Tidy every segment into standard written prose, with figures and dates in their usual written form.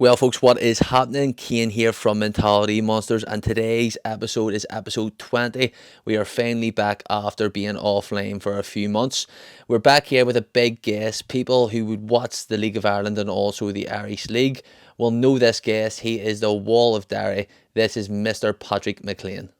Well, folks, what is happening? Caine here from Mentality Monsters, and today's episode is episode 20. We are finally back after being offline for a few months. We're back here with a big guest. People who would watch the League of Ireland and also the Irish League will know this guest. He is the Wall of Derry. This is Mr. Patrick McClean.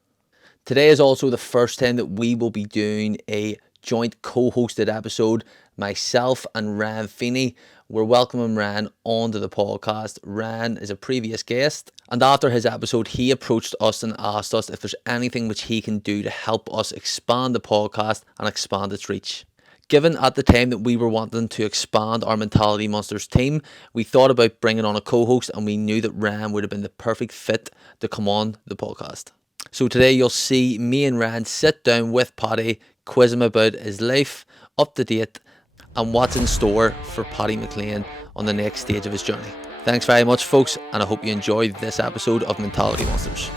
Today is also the first time that we will be doing a joint co-hosted episode. Myself and Ryan Feeney. We're welcoming Ryan onto the podcast. Ryan is a previous guest, and after his episode, he approached us and asked us if there's anything which he can do to help us expand the podcast and expand its reach. Given at the time that we were wanting to expand our Mentality Monsters team, we thought about bringing on a co-host, and we knew that Ryan would have been the perfect fit to come on the podcast. So today you'll see me and Ryan sit down with Paddy, quiz him about his life, up to date, and what's in store for Paddy McClean on the next stage of his journey. Thanks very much, folks, and I hope you enjoyed this episode of Mentality Monsters.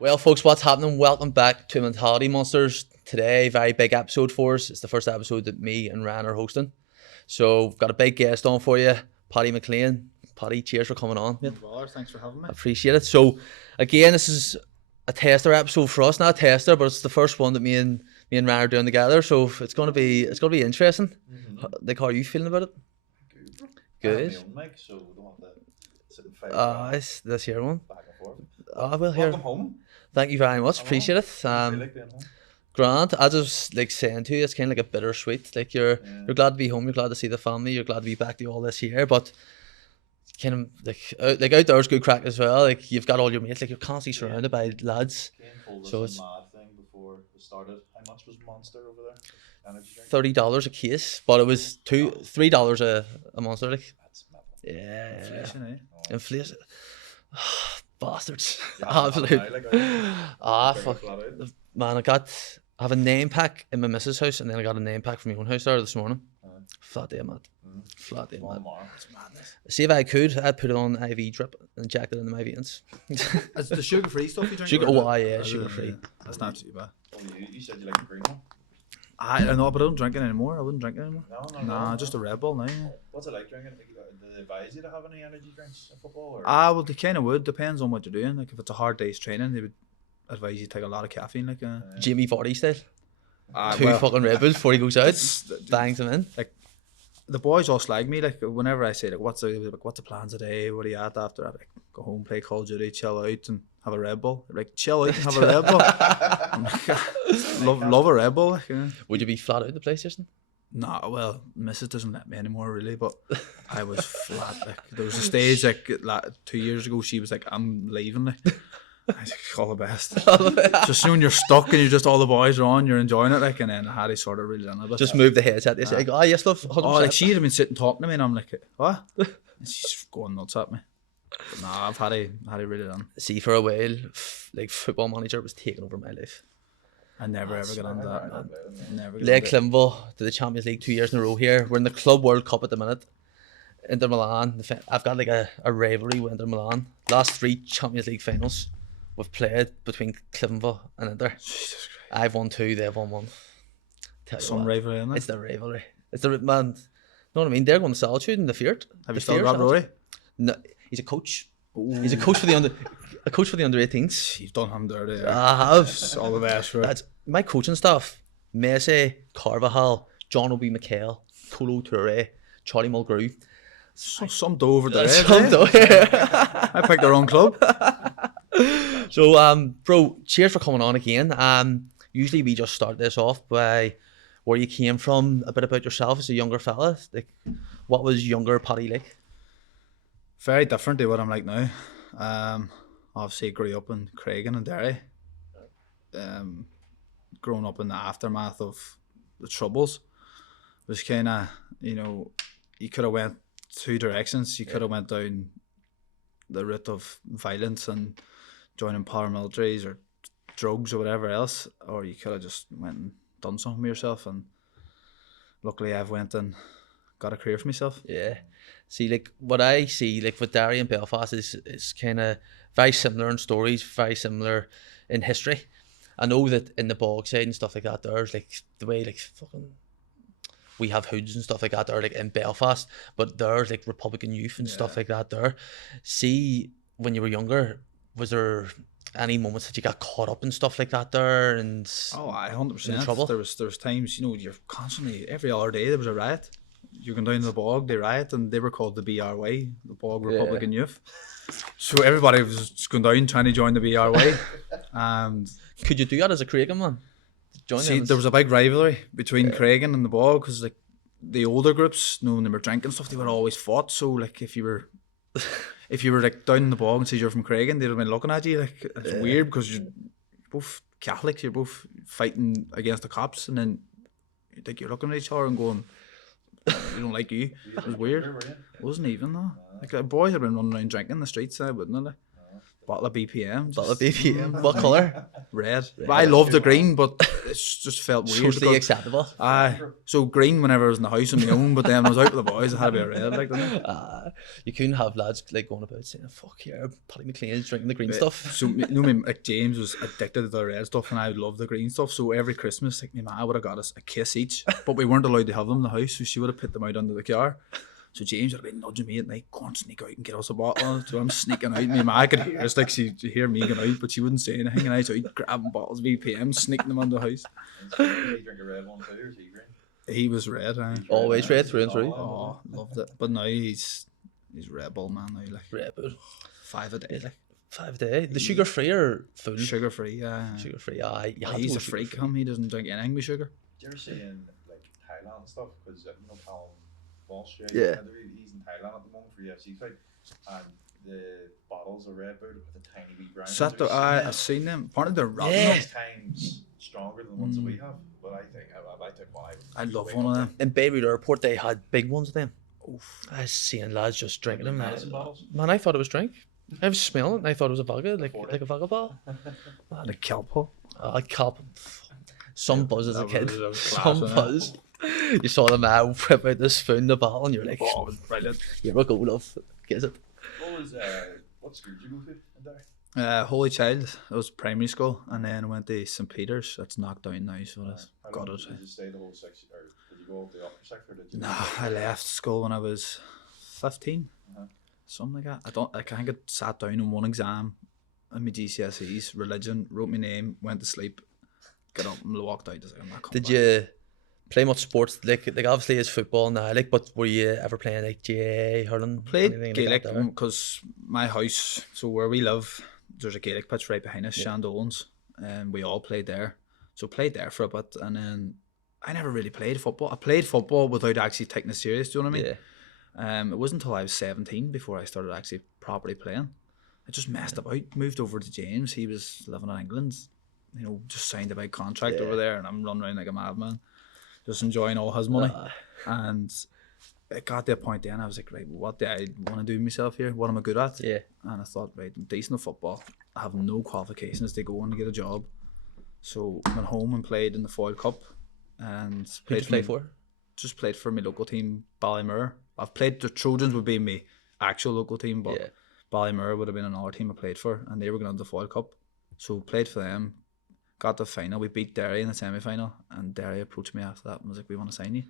Well, folks, what's happening? Welcome back to Mentality Monsters. Today, very big episode for us. It's the first episode that me and Ryan are hosting. So, we've got a big guest on for you, Paddy McClean. Paddy, cheers for coming on. No bother, thanks for having me. I appreciate it. So, again, this is a tester episode for us. Not a tester, but it's the first one that me and Ryan are doing together. So, it's gonna be interesting. Like, how are you feeling about it? Good. I have my own mic, so we don't have to sit and fight It's this here one. back and forth. Well, here. Welcome home. Thank you very much. Appreciate it. I feel like being home. Grant, as I was like saying to you, it's kind of like a bittersweet. Like you're glad to be home, you're glad to see the family, you're glad to be back to all this year, but kind of like outdoors good crack as well. Like you've got all your mates, like you're constantly surrounded by lads. Caine told us So a it's mad thing before we started. How much was Monster over there? Energy drink? $30 a case, but it was $3 a monster. Like That's mental. yeah, Inflation, eh? inflation. Bastards. Yeah, Absolute. Fuck. Fuck. Man, I have a name pack in my missus' house, and then I got a name pack from my own house there this morning. Flat day, man. Flat day, man. It's madness. See, if I could, I'd put it on IV drip and inject it into my veins. It's the sugar-free stuff you drink? Sugar, or yeah, sugar-free. That's not too bad. Oh, You said you like the green one? Ah, I know, but I don't drink it anymore. I wouldn't drink it anymore. No. Nah, just a Red Bull now. What's it like drinking? Do they advise you to have any energy drinks in football? Or? Well, they kind of would. Depends on what you're doing. Like, if it's a hard day's training, they would advise you to take a lot of caffeine. Like, Jimmy Vardy style. Two well, fucking Red Bulls before he goes out. it's- Bangs them in. the boys all slag me. Like, whenever I say, like, what's the plans today? What are you at after? I'm like, go home, play Call of Duty, chill out, and have a Red Bull. They're like, chill out and have a Red Bull. I'm like, love a Red Bull. Like, Would you be flat out the PlayStation? Nah, well, Mrs. doesn't let me anymore, really, but I was flat. Like, there was a stage, like 2 years ago, she was like, I'm leaving. Like, I was like, all the best. Just soon you're stuck and you're just, all the boys are on, you're enjoying it, like, and then Harry sort of reeled in a bit. Just move the headset. They say, oh, yes, love. 100%. Oh, like, she'd have been sitting talking to me, and I'm like, what? And she's going nuts at me. But nah, I've Harry really done. See, for a while, like Football Manager was taking over my life. I never ever got into that. Man. Never got Led into it. Clinville to the Champions League 2 years in a row here. We're in the Club World Cup at the minute. Inter Milan. I've got like a rivalry with Inter Milan. Last 3 Champions League finals we've played between Clinville and Inter. Jesus Christ. I've won 2, they've won 1. Tell you Some what, rivalry, isn't it? it's the rivalry. It's the man. You know what I mean? They're going to Solitude and the Feart. Have The you still Feart got Solitude. Rory? No, he's a coach. He's a coach for the under 18s. You've done him dirty. I have. It's all the best for it. That's my coaching staff. Messi, Carvajal, John Obi McHale, Colo Touré, Charlie Mulgrew. Some dough over there. Some dough. I picked the wrong club. So, bro, cheers for coming on again. Usually we just start this off by where you came from, a bit about yourself as a younger fella. Like, what was younger Paddy like? Very different to what I'm like now. Obviously grew up in Caine and Derry. Growing up in the aftermath of the Troubles. was kind of, you know, you could have went two directions. You could have went down the route of violence and joining paramilitaries or drugs or whatever else, or you could have just went and done something with yourself. And luckily I've went and got a career for myself. Yeah. See, like what I see, like with Derry and Belfast is kind of very similar in stories, very similar in history. I know that in the bog side and stuff like that, there's like the way like fucking we have hoods and stuff like that there, like in Belfast, but there's like Republican youth and stuff like that there. See, when you were younger, was there any moments that you got caught up in stuff like that there and Oh, 100%. in trouble? There was times, you know, you're constantly, every other day there was a riot. You can down to the bog, they riot, and they were called the BRY, the Bog Republican Youth. So everybody was just going down trying to join the BRY. And Could you do that as a Craigan man? Join see, them? there was a big rivalry between Craigan and the bog, because like the older groups, you know, when they were drinking stuff, they would always fought. So like if you were like down in the bog and said you're from Craigan, they'd have been looking at you like it's weird, because you're both Catholics, you're both fighting against the cops, and then you're looking at each other and going, "We don't like you." It was weird. It wasn't even though. Like the boys had been running around drinking in the streets, wouldn't they? Bottle of BPM. Bottle of BPM. What colour? Red. I love the green, but it's just felt weird. Socially acceptable. So green whenever I was in the house on my own, but then when I was out with the boys, it had to be a red, like, didn't it? You couldn't have lads like going about saying, "Fuck yeah, Patrick McClean is drinking the green stuff." So you know, like James was addicted to the red stuff, and I loved the green stuff. So every Christmas, like my ma would have got us a kiss each, but we weren't allowed to have them in the house, so she would have put them out under the car. So James would have been nudging me at night, go on, sneak out and get us a bottle. So I'm sneaking out. My ma could hear us, like she'd hear me going out, but she wouldn't say anything. And I was out grabbing bottles of BPM, sneaking them under the house. Did he drink a red one too, or is he green? He was red. Always red through and through. Oh, loved it. But now he's Red Bull man now, like Red Bull. 5 a day, like 5 a day. The sugar free or full? sugar free. Sugar free. Aye. He's a freak. He doesn't drink anything with sugar. Did you ever see in like Thailand and stuff? Because you know Callum Walsh, Yeah. he's in Thailand at the moment for UFC fight, and the bottles of Red Bull with a tiny wee brown. I've seen them. Apparently they're rotten. Yeah. 6 times stronger than the ones that we have. But I think I took one. I love one of them. In Beirut Airport, they had big ones of them. I was seeing lads just drinking them. Medicine bottles. Man, I thought it was drink. I was smelling it and I thought it was a vodka, like a vodka bottle. The kelp. A cup. Some buzz as a kid. That was class, Some wasn't it? buzz. You saw the man whip out the spoon, the bottle, and you're like, Oh, it was brilliant. here we go, love. Get it? What school did you go to in Derry? Holy Child. That was primary school, and then I went to St Peter's. That's knocked down now, so that's How got long it. Did you stay the whole 6, or did you go up the upper sector? Did you? Nah, I left school when I was 15, something like that. I think I sat down in one exam in my GCSEs, religion, wrote my name, went to sleep, got up and walked out. I'm not coming Did back. you play much sports? Like obviously it's football now, like, but were you ever playing like GA, hurling? Played anything Gaelic like that there? because my house, so where we live, there's a Gaelic pitch right behind us, Shandolans, and we all played there. So played there for a bit, and then I never really played football. I played football without actually taking it serious. Do you know what I mean? Yeah. It wasn't until I was 17 before I started actually properly playing. I just messed about, moved over to James. He was living in England, you know, just signed a big contract over there, and I'm running around like a madman, just enjoying all his money. And it got to a point then I was like, right, what do I want to do with myself here? What am I good at? Yeah. And I thought, right, I'm decent at football. I have no qualifications to go and get a job. So I went home and played in the Foyle Cup. And Who did you play for? Just played for my local team, Ballymurr. I've played, the Trojans would be my actual local team, but Yeah. Ballymurr would have been another team I played for, and they were going to the Foyle Cup. So played for them, got the final. We beat Derry in the semi-final, and Derry approached me after that and was like, we want to sign you.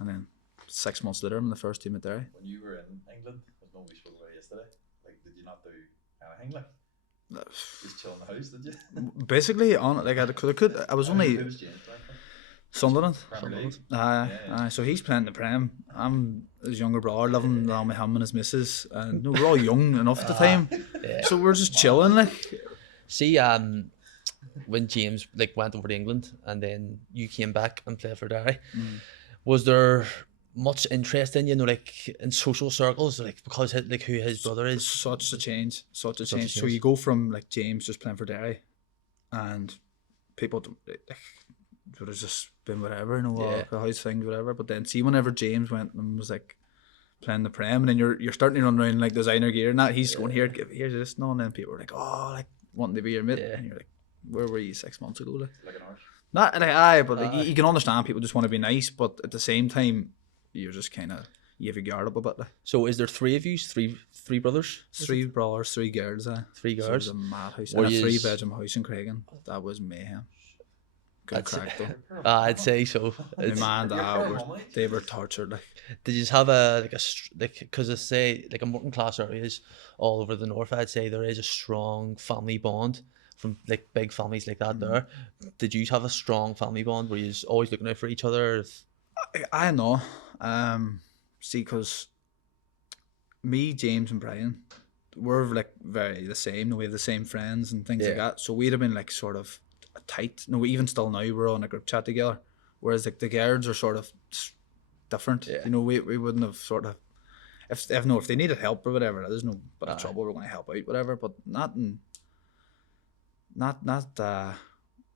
And then 6 months later, I'm in the first team at Derry. When you were in England, as nobody spoke about yesterday, like, did you not do anything, like, just chill in the house, did you? Basically, I was only Who was James playing for? Sunderland. Premier League. So he's playing the Prem. I'm his younger brother, living along with him and his missus, and no, we're all young enough at the time, so we're just chilling. Like, See, when James like went over to England and then you came back and played for Derry, was there much interest in, you know, like in social circles, like because like who his brother is? such a change. So change. you go from like James just playing for Derry, and people don't, like, there was just been whatever, you know, Yeah. the house things, whatever. But then see, whenever James went and was like playing the Prem, and then you're starting to run around like designer gear and that, he's going here, here's this, no, and then people are like, oh, like wanting to be your mate, Yeah. and you're like, where were you 6 months ago? Like, Like an arse. not like aye, but like Aye. you can understand people just want to be nice, but at the same time, you're just kind of you have your guard up a bit. Like. So is there three of you? Three brothers? 3 brothers, 3 girls. Three So it was girls? a mad house. Were And a yous- 3-bedroom house in Craigan. That was mayhem. Good I'd say- crack though. I'd say so. My It's- man and You're dad poor mum, they were tortured. Like. Did you just have a because I say like in working class areas all over the north, I'd say there is a strong family bond from like big families like that. There, did you have a strong family bond? Were you always looking out for each other? I know. See, because me, James, and Brian, we're like very the same. We have the same friends and things like Yeah. that. So we'd have been like sort of tight. No, even still now we're on a group chat together. Whereas like the girls are sort of different. Yeah. You know, we wouldn't have sort of if they needed help or whatever. There's no bit of Aye. trouble. We're going to help out, whatever. But not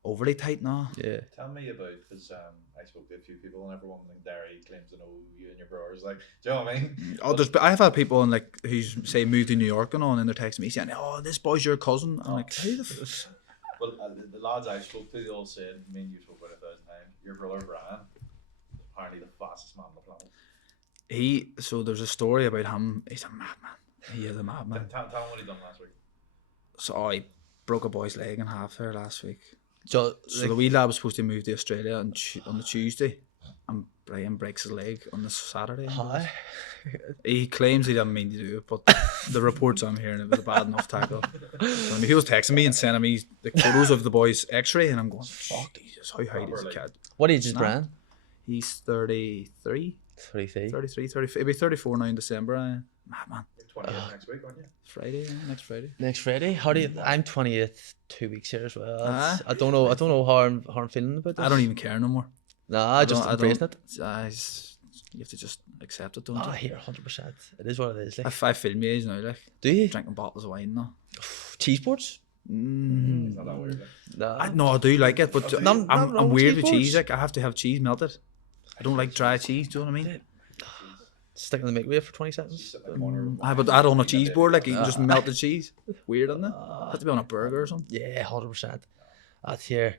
overly tight. No. Yeah. Tell me about, because I spoke to a few people and everyone in Derry claims to know you and your brothers. Like, do you know what I mean? Oh, I've had people in like who's say moved to New York and on, and they're texting me saying, "Oh, this boy's your cousin." I'm like, "Who the f-" Well, the lads I spoke to, they all said, me and you spoke about it 1,000 times, your brother Brian is apparently the fastest man on the planet. So there's a story about him. He's a madman. He is a madman. Tell me what he done last week. So he broke a boy's leg in half there last week. So, So the wee lad was supposed to move to Australia on the Tuesday, and Brian breaks his leg on the Saturday. hi. He claims he didn't mean to do it, but the reports I'm hearing, it was a bad enough tackle. So, I mean, he was texting me and sending me the photos of the boy's X-ray, and I'm going, "Fuck, Jesus, how high is the kid?" What age is Nah. Brian? He's 33, 33. 33, 34. He'll be 34 now in December. Madman. You're 28 next week, aren't you? Friday, next Friday. Next Friday. How do you? I'm 28. 2 weeks here as well. Ah. I don't know. I don't know how I'm feeling about this. I don't even care no more. Nah, just embracing it. You have to just accept it, don't Ah, you? here, 100%. It is what it is. Like, I feel my age now, like do you drinking bottles of wine now. cheese boards? It's not that weird. Like. Nah. No, I do like it, but Nothing I'm wrong with weird cheese with cheese. boards. Like I have to have cheese melted. I don't like dry cheese. Do you know what I mean? Stick in the microwave for 20 seconds. Sit in the corner. But add on a cheese board, like you can just melt the cheese. Weird, isn't it? Has to be on a burger or something. Yeah, 100%. That's here.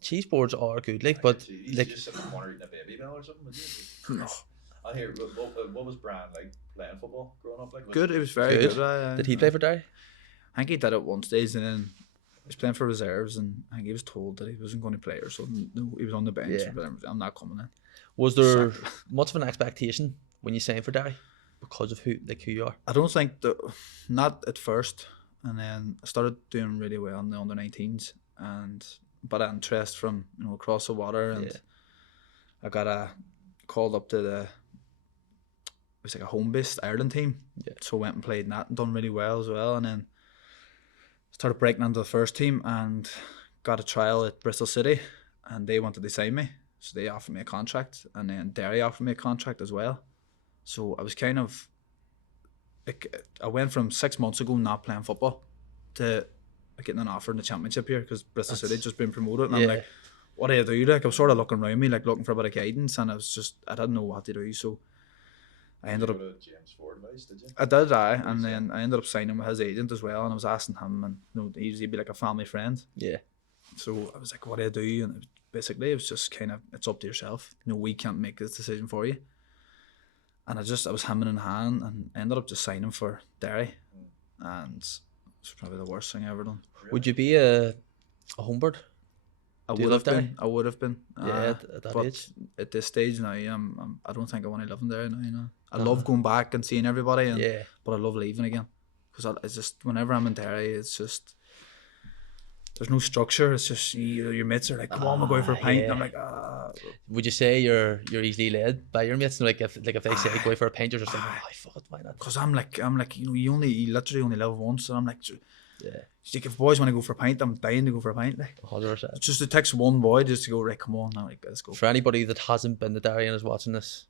Cheese boards are good, like, but You used like, to just sit in the corner eating a baby bell or something, would you? No. I hear, what was Brian like playing football growing up? Like, Good. It was very Good. good. did he play for Derry? I think he did it one stage, and then he was playing for reserves, and I think he was told that he wasn't going to play or something. No, he was on the bench. Yeah. But I'm not coming in. Was there much of an expectation when you signed for Derry because of who you are? I don't think not at first, and then I started doing really well in the under-19s, and but interest from across the water, and Yeah. I got called up to it was like a home-based Ireland team, Yeah. so I went and played in that and done really well as well, and then started breaking into the first team and got a trial at Bristol City, and they wanted to sign me, so they offered me a contract, and then Derry offered me a contract as well. So I was kind of like, I went from 6 months ago not playing football to getting an offer in the championship here because Bristol City had just been promoted, and I'm like, what do I do? Like I was sort of looking around me, like looking for a bit of guidance, and I didn't know what to do. So I ended up. Go to James Ford advice, did you? I did, and then I ended up signing with his agent as well, and I was asking him, and he'd be like a family friend. Yeah. So I was like, what do I do? And it was just kind of, it's up to yourself. We can't make this decision for you. And I was hemming in hand and ended up just signing for Derry. And it's probably the worst thing I ever done. Would you be a homebird? I Do you would love have Derry? been. I would have been. Yeah, at that but age. at this stage now, I don't think I want to live in there now. I love going back and seeing everybody, Yeah. but I love leaving again. Because it's just, whenever I'm in Derry, it's just, there's no structure. It's just, your mates are like, come on, we're going for a pint. yeah. And I'm like, Would you say you're easily led by your mates? Like if they say go out for a pint, you're just like, oh, fuck it, why not? because I'm like, you literally only live once. And I'm like, Yeah. it's like if boys want to go for a pint, I'm dying to go for a pint. Like, 100%. it's just, it takes one boy just to go, right, come on. I'm like, let's go. For anybody that hasn't been to Derry and is watching this,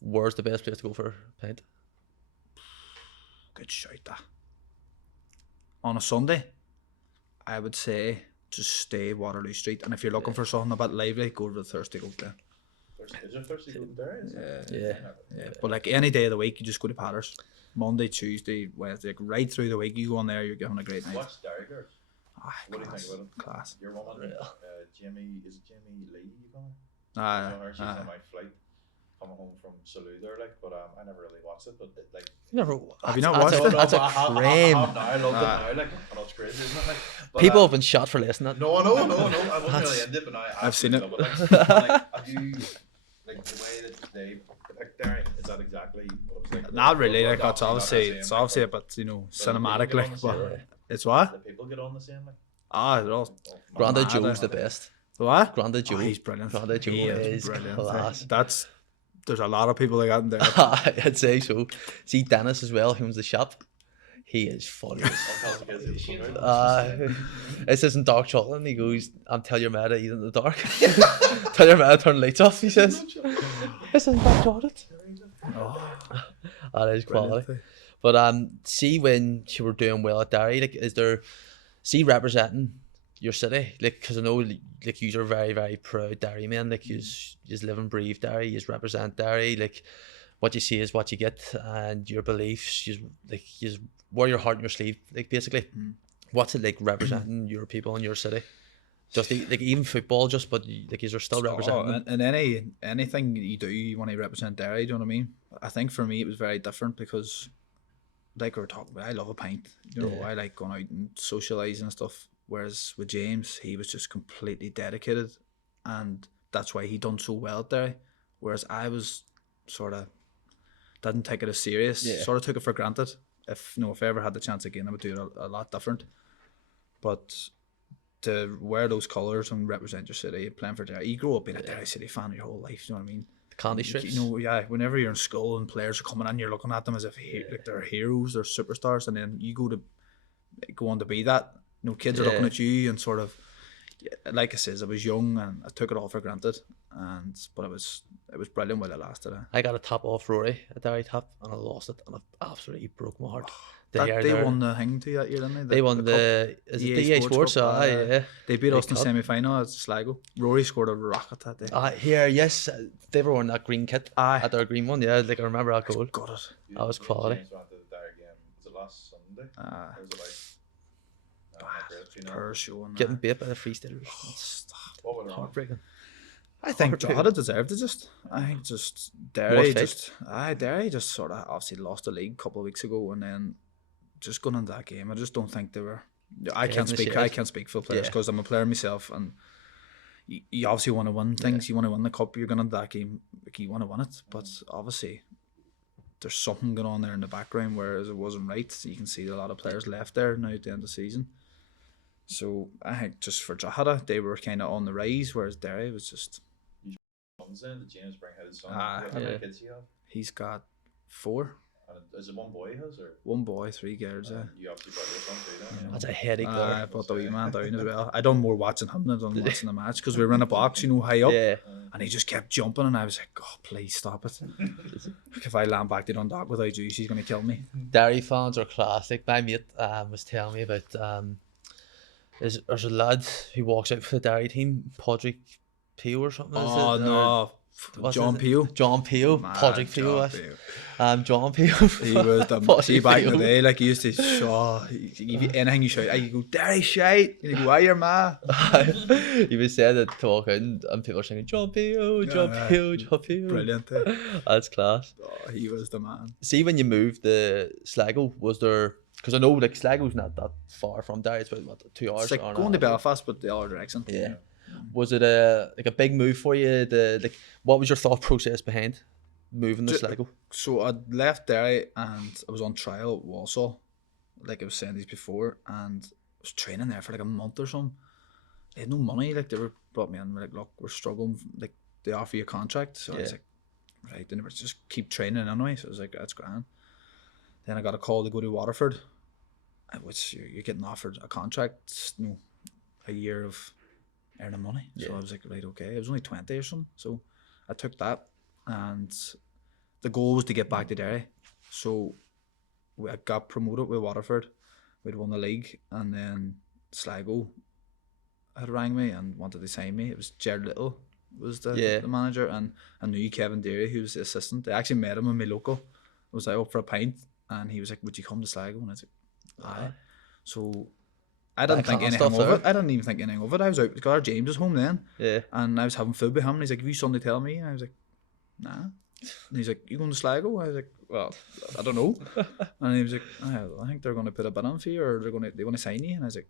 where's the best place to go for a pint? Good shout, that. On a Sunday, I would say just stay Waterloo Street. And if you're looking for something a bit lively, go to the Thirsty Goat there. Is there Thursday Goat there? Yeah. But like any day of the week, you just go to Patters. Monday, Tuesday, Wednesday, like right through the week, you go on there, you're having a great night. What's Derry girls? What do you think about them? Class. Your woman, Jamie, is it Jamie Lee you call her? Aye. She's on my flight coming home from Salou there, like, but I never really watched it, but like. Have you not watched it? That's a crime. I love it now, like, I know it's crazy, isn't it? Like, but, People have been shot for listening to it. No, I wasn't really into it, but now I've seen it. love like, have you, like, the way that they picked Derry, is that exactly what it was like? Not really. Like it's obviously a bit cinematic, like, but it's what? The people get on the same, like. They're all. Granda Joe's the best. What? Granda Joe. He's brilliant. Granda Joe is brilliant. class. There's a lot of people like that in there. I'd say so. See Dennis as well, who owns the shop. He is funny. This isn't dark chocolate. And he goes, I'm telling your mate to eat in the dark. Tell your mate to turn the lights off, he says. This isn't dark chocolate. That is quality. But see when you were doing well at Derry, like, is there, see representing your city, like, because I know like you are very, very proud Derry men, like you live and breathe Derry, you represent Derry, like what you see is what you get, and your beliefs, you wear your heart on your sleeve, like basically. What's it like representing your people in your city? Just like even football, just but like you're still representing them. And anything you do, you want to represent Derry. Do you know what I mean? I think for me it was very different because, like we were talking about, I love a pint. You know, I like going out and socialising and stuff. Whereas with James, he was just completely dedicated, and that's why he done so well at Derry. Whereas I was sort of didn't take it as serious. Sort of took it for granted. If I ever had the chance again, I would do it a lot different. But to wear those colours and represent your city, playing for Derry, you grow up being a Derry City fan your whole life. You know what I mean? The candy strips. You know, whenever you're in school and players are coming in, you're looking at them as if like they're heroes, they're superstars, and then you go on to be that. You know, kids are looking at you and sort of, like I says, I was young and I took it all for granted, but it was brilliant while it lasted. I got a top off Rory at Derry top and I lost it and it absolutely broke my heart. They won the thing to that year, didn't they? They won the EA Sports. They beat us in the semi-final at Sligo. Rory scored a rocket that day. Yes, they were wearing that green kit at their green one. Yeah, like I remember that goal. Got it. That was quality. James went to the Derry game. Was it last Sunday? It was like. Getting beat by the Free Staters. Heartbreaking. I think Drogheda deserved it. Derry just sort of obviously lost the league a couple of weeks ago, and then just going into that game, I just don't think they were. I can't speak for players because I'm a player myself, and you obviously want to win things. You want to win the cup. You're going into that game, like you want to win it, but obviously there's something going on there in the background, whereas it wasn't right. So you can see a lot of players left there now at the end of the season. So I think just for Drogheda, they were kind of on the rise, whereas Derry was just. Did James bring his son? How many kids he have? He's got 4. And is it one boy he has, or? 1 boy, 3 girls. You obviously brought your son too, don't you? That's a headache there. I brought the wee man down as well. I done more watching him than watching the match because we were in a box, high up, and he just kept jumping, and I was like, "Oh, please stop it! If I land back to Dundalk without you, she's gonna kill me." Derry fans are classic. My mate was telling me about there's a lad who walks out for the Derry team, Patrick Pio or something. Oh no. John Peel. Patrick Peel. John Peel. He was the see back in the day, like he used to anything you shout, you go, Derry shite, and you go, why your ma? He was saying that to walk in and people are singing John Peel. Brilliant. That's class. Oh, he was the man. See, when you moved to Sligo, was there, because I know like Sligo's not that far from Derry, it's about 2 hours. It's like going to Belfast but the other direction. Yeah. Was it a big move for you? What was your thought process behind moving to Sligo? So I left Derry and I was on trial at Walsall, like I was saying these before, and I was training there for like a month or something. They had no money, like they brought me in, like, look, we're struggling, like they offer you a contract. So I was like, right, then just keep training anyway. So I was like, that's grand. Then I got a call to go to Waterford, which you're getting offered a contract, a year of earning money. So I was like, right, okay. It was only 20 or something. So I took that, and the goal was to get back to Derry. So I got promoted with Waterford. We'd won the league, and then Sligo, had rang me and wanted to sign me. It was Jared Little was the manager, and I knew Kevin Derry, who was the assistant. They actually met him in my local. I was like up for a pint, and he was like, "Would you come to Sligo?" And I was like, "Aye." So I didn't think anything of it. I didn't even think anything of it. I was out because our James was home then, and I was having food with him. And he's like, "Have you something to tell me?" And I was like, "Nah." And he's like, "You going to Sligo?" I was like, "Well, I don't know." And he was like, "I think they're going to put a bid on for you, or they want to sign you." And I was like,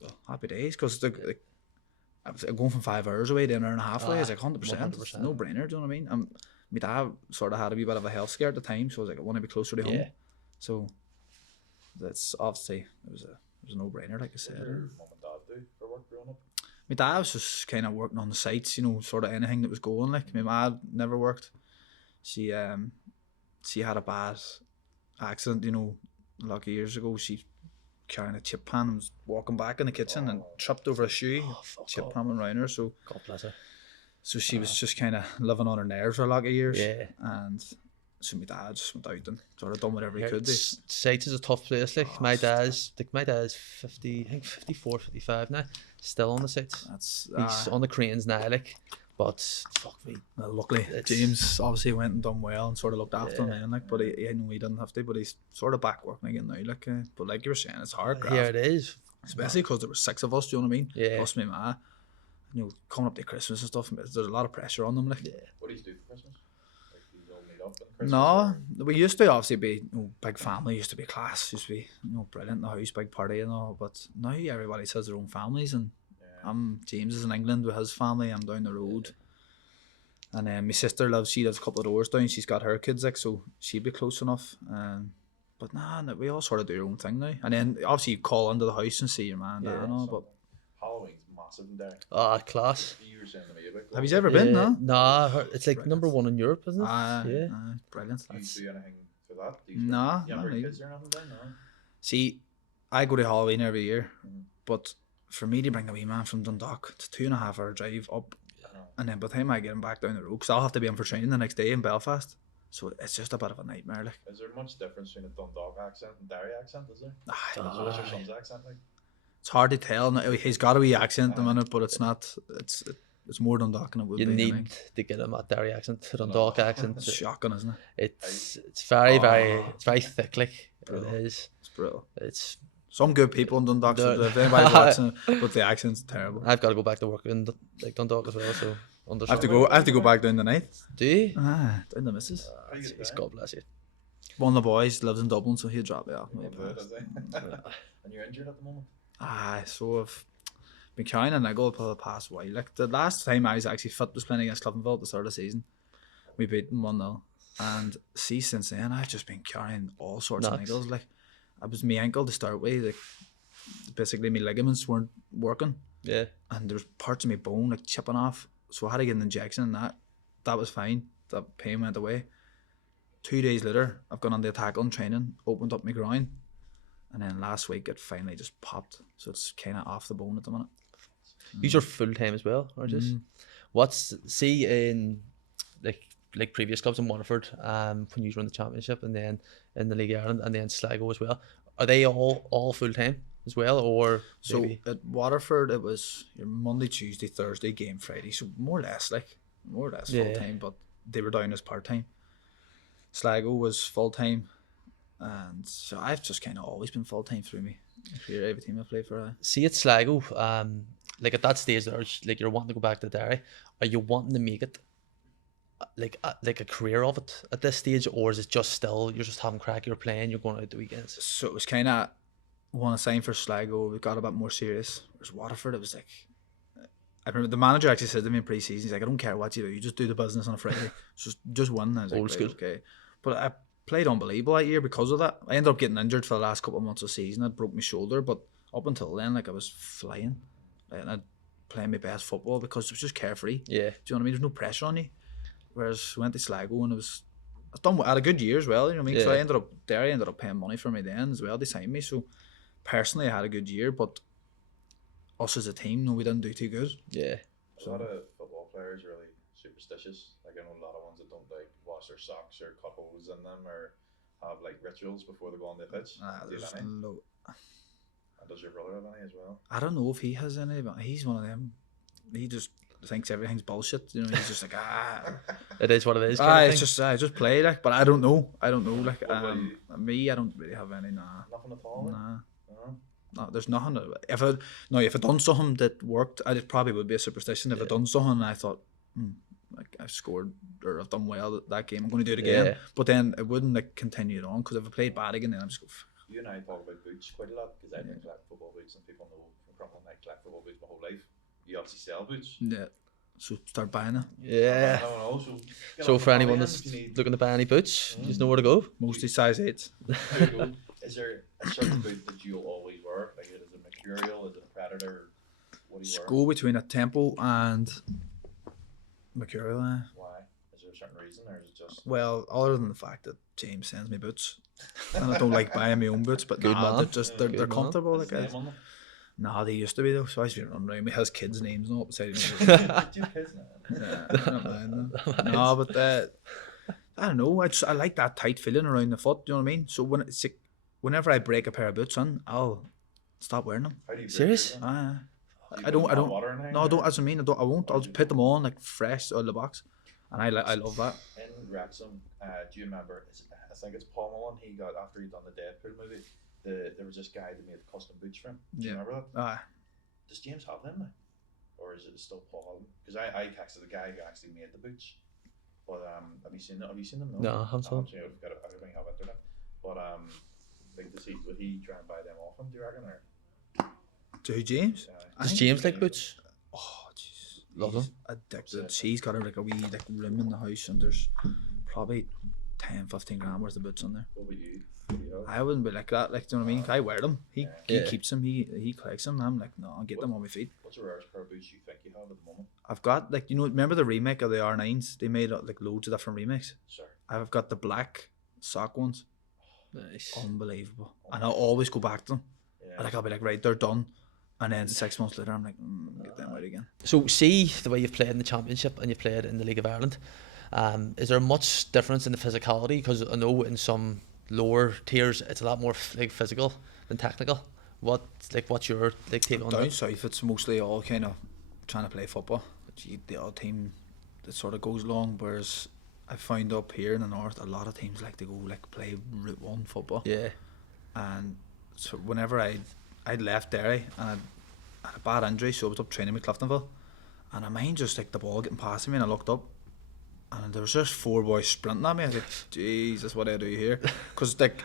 "Well, happy days," because I was going from 5 hours away to an hour and a half away. I was like, 100%, no brainer. Do you know what I mean? My dad sort of had a wee bit of a health scare at the time, so I was like, I want to be closer to home. So that's obviously it was a no brainer, like I said. What did your mum and dad do for work growing up? My dad was just kind of working on the sites, sort of anything that was going. Like my mom never worked. She had a bad accident, a lot of years ago. She carrying a chip pan and was walking back in the kitchen and tripped over a shoe. Chip pan went round her. So God bless her. So she was just kind of living on her nerves for a lot of years. And so my dad just went out and sort of done whatever he could do. Sites is a tough place. Like my dad's 50, I think 54, 55 now. Still on the sites. He's on the cranes now, like. But fuck me. Well, luckily, James obviously went and done well and sort of looked after him then, like. But I know he didn't have to. But he's sort of back working again now, like. But like you were saying, it's hard. Yeah, it is. Especially because there were 6 of us. Do you know what I mean? Yeah. Plus me, ma. Coming up to Christmas and stuff. There's a lot of pressure on them, like. Yeah. What do you do for Christmas? Like, do you all meet up in Christmas? No, we used to obviously be big family. Used to be class. Used to be brilliant in the house, big party and all. But now everybody has their own families and. James is in England with his family. I'm down the road, and my sister lives a couple of doors down. She's got her kids, like, so she'd be close enough. But no, we all sort of do our own thing now. And then obviously you call into the house and see your man, and all. But Halloween's massive in Derry. Class. Have you ever been? No. Nah, it's like number 1 in Europe, isn't it? Brilliant. Do you do anything for that? No. Kids or nothing down? No. See, I go to Halloween every year, but for me to bring the wee man from Dundalk, it's a 2.5 hour drive up, and then by the time I get him back down the road, because I'll have to be in for training the next day in Belfast, so it's just a bit of a nightmare. Like, is there much difference between a Dundalk accent and Derry accent? Is there? So what's your son's accent like? It's hard to tell. He's got a wee accent at the minute, but it's not. It's more Dundalk than it would be. You need to get him a Derry accent, a Dundalk accent. It's shocking, isn't it? It's very thick. Like it is. It's brutal. It's. Some good people in Dundalk, if anybody watching, but the accent's terrible. I've got to go back to work in Dundalk as well, so I have to go back down tonight. Do you? Down the missus. God bless you. One of the boys lives in Dublin, so he'll drop me off. And you're injured at the moment? So I've been carrying a niggle for the past while. Like the last time I was actually fit was playing against Cliftonville at the start of the season. We beat them 1-0. And since then I've just been carrying all sorts of niggles. Like, it was my ankle to start with. Like, basically my ligaments weren't working. Yeah. And there was parts of my bone like chipping off. So I had to get an injection and that was fine. That pain went away. 2 days later, I've gone on the tackling training, opened up my groin, and then last week it finally just popped. So it's kind of off the bone at the minute. These are full time as well, or just see in like previous clubs in Waterford, when you were in the Championship and then in the League of Ireland and then Sligo as well, are they all full time as well, or so maybe? At Waterford it was your Monday, Tuesday, Thursday, game Friday, so more or less full time, but they were down as part time. Sligo was full time, and so I've just kind of always been full time through me. Every team I play for. See at Sligo, like at that stage there, like you're wanting to go back to Derry, are you wanting to make it like a career of it at this stage, or is it just still you're just having crack, you're playing, you're going out the weekends? So it was kind of when I signed for Sligo, we got a bit more serious. Whereas Waterford, it was like, I remember the manager actually said to me in pre-season, he's like, I don't care what you do, you just do the business on a Friday. just win. I was old like, school. Okay. But I played unbelievable that year because of that. I ended up getting injured for the last couple of months of the season. I broke my shoulder, but up until then, like, I was flying. Like, and I'd playing my best football because it was just carefree. Yeah. Do you know what I mean? There's no pressure on you. Whereas I went to Sligo and I had a good year as well, you know what I mean? Yeah. So Derry ended up paying money for me then as well. They signed me. So personally I had a good year, but us as a team, no, we didn't do too good. Yeah. A lot of football players are really superstitious. Like, I know a lot of ones that don't like wash their socks or cut holes in them or have like rituals before they go on the pitch. And does your brother have any as well? I don't know if he has any, but he's one of them. He just thinks everything's bullshit. You know, he's just like It is what it is. it's just I just play like, but I don't know. Like What about you? me, I don't really have any. Nah, Nothing at all. nah. No? No, there's nothing. If I done something that worked, it probably would be a superstition. If I done something and I thought, like I've scored or I've done well that game, I'm going to do it again. Yeah. But then it wouldn't like continue it on, because if I played bad again, then I'm just go. You and I talk about boots quite a lot because I've been collecting football boots, and people know from Crumlin I collect football boots my whole life. You obviously sell boots. Yeah. So start buying it. Yeah. I don't know, get So on for the anyone money that's if you need. looking to buy any boots, you just know where to go. Mostly size 8s. There you go. Is there a certain boot that you always wear? Like, is it Mercurial? Is it a Predator? What do you wear? Go between a Tempo and Mercurial. Why? Is there a certain reason, or is it just? Well, other than the fact that James sends me boots, and I don't like buying my own boots, but Good nah, man. they're just they're Good man. comfortable. Is Like the name on them? nah, they used to be though. So I used to be running around. He has kids' names and all beside him. Do you have kids now? Yeah, I don't mind them. No, but I don't know. I like that tight feeling around the foot. You know what I mean? So whenever I break a pair of boots on, I'll stop wearing them. How do you break Serious? yours then? Do you I don't. put I hot don't. water in there, No, I don't. or- As I mean, I won't. I'll just put them on like fresh out of the box, and I love that. In Wrexham, do you remember? I think it's Paul Mullen. He got after he'd done the Deadpool movie. There was this guy that made custom boots for him. Do you Yeah. remember that? Ah, Does James have them now, or is it still Paul? Because I texted the guy who actually made the boots. But have you seen them? Have you seen them? No, I haven't seen them. seen them. I've got everything have internet. But like, would he try and buy them off him? Do you reckon? Or to James. I Does think- James like boots? Oh, jeez. Love He's them. addicted. Obsessed. She's got like a wee like room in the house, and there's probably 10-15 grand worth of boots on there. what would you? What do you have? I wouldn't be like that. Like, do you know what I mean? I wear them. He Yeah. keeps them. He collects them. I'm like, no, I'll get them on my feet. What's the rarest pair of boots you think you have at the moment? I've got like, remember the remake of the R9s? They made like loads of different remakes. Sir. I've got the black sock ones. Nice. Unbelievable. And I'll always go back to them. Yeah. Like, I'll be like, right, they're done. And then 6 months later, I'm like, get them out again. So see the way you've played in the Championship and you played in the League of Ireland. Is there much difference in the physicality? Because I know in some lower tiers it's a lot more like physical than technical. What's your take on Down that? south, it's mostly all kind of trying to play football. The odd team that sort of goes long, whereas I found up here in the north, a lot of teams like to go like play Route 1 football. Yeah. And so whenever I'd left Derry and I had a bad injury, so I was up training with Cliftonville, and I mind just like the ball getting past me, and I looked up, and there was just 4 boys sprinting at me. I was like, Jesus, what do I do here? Because like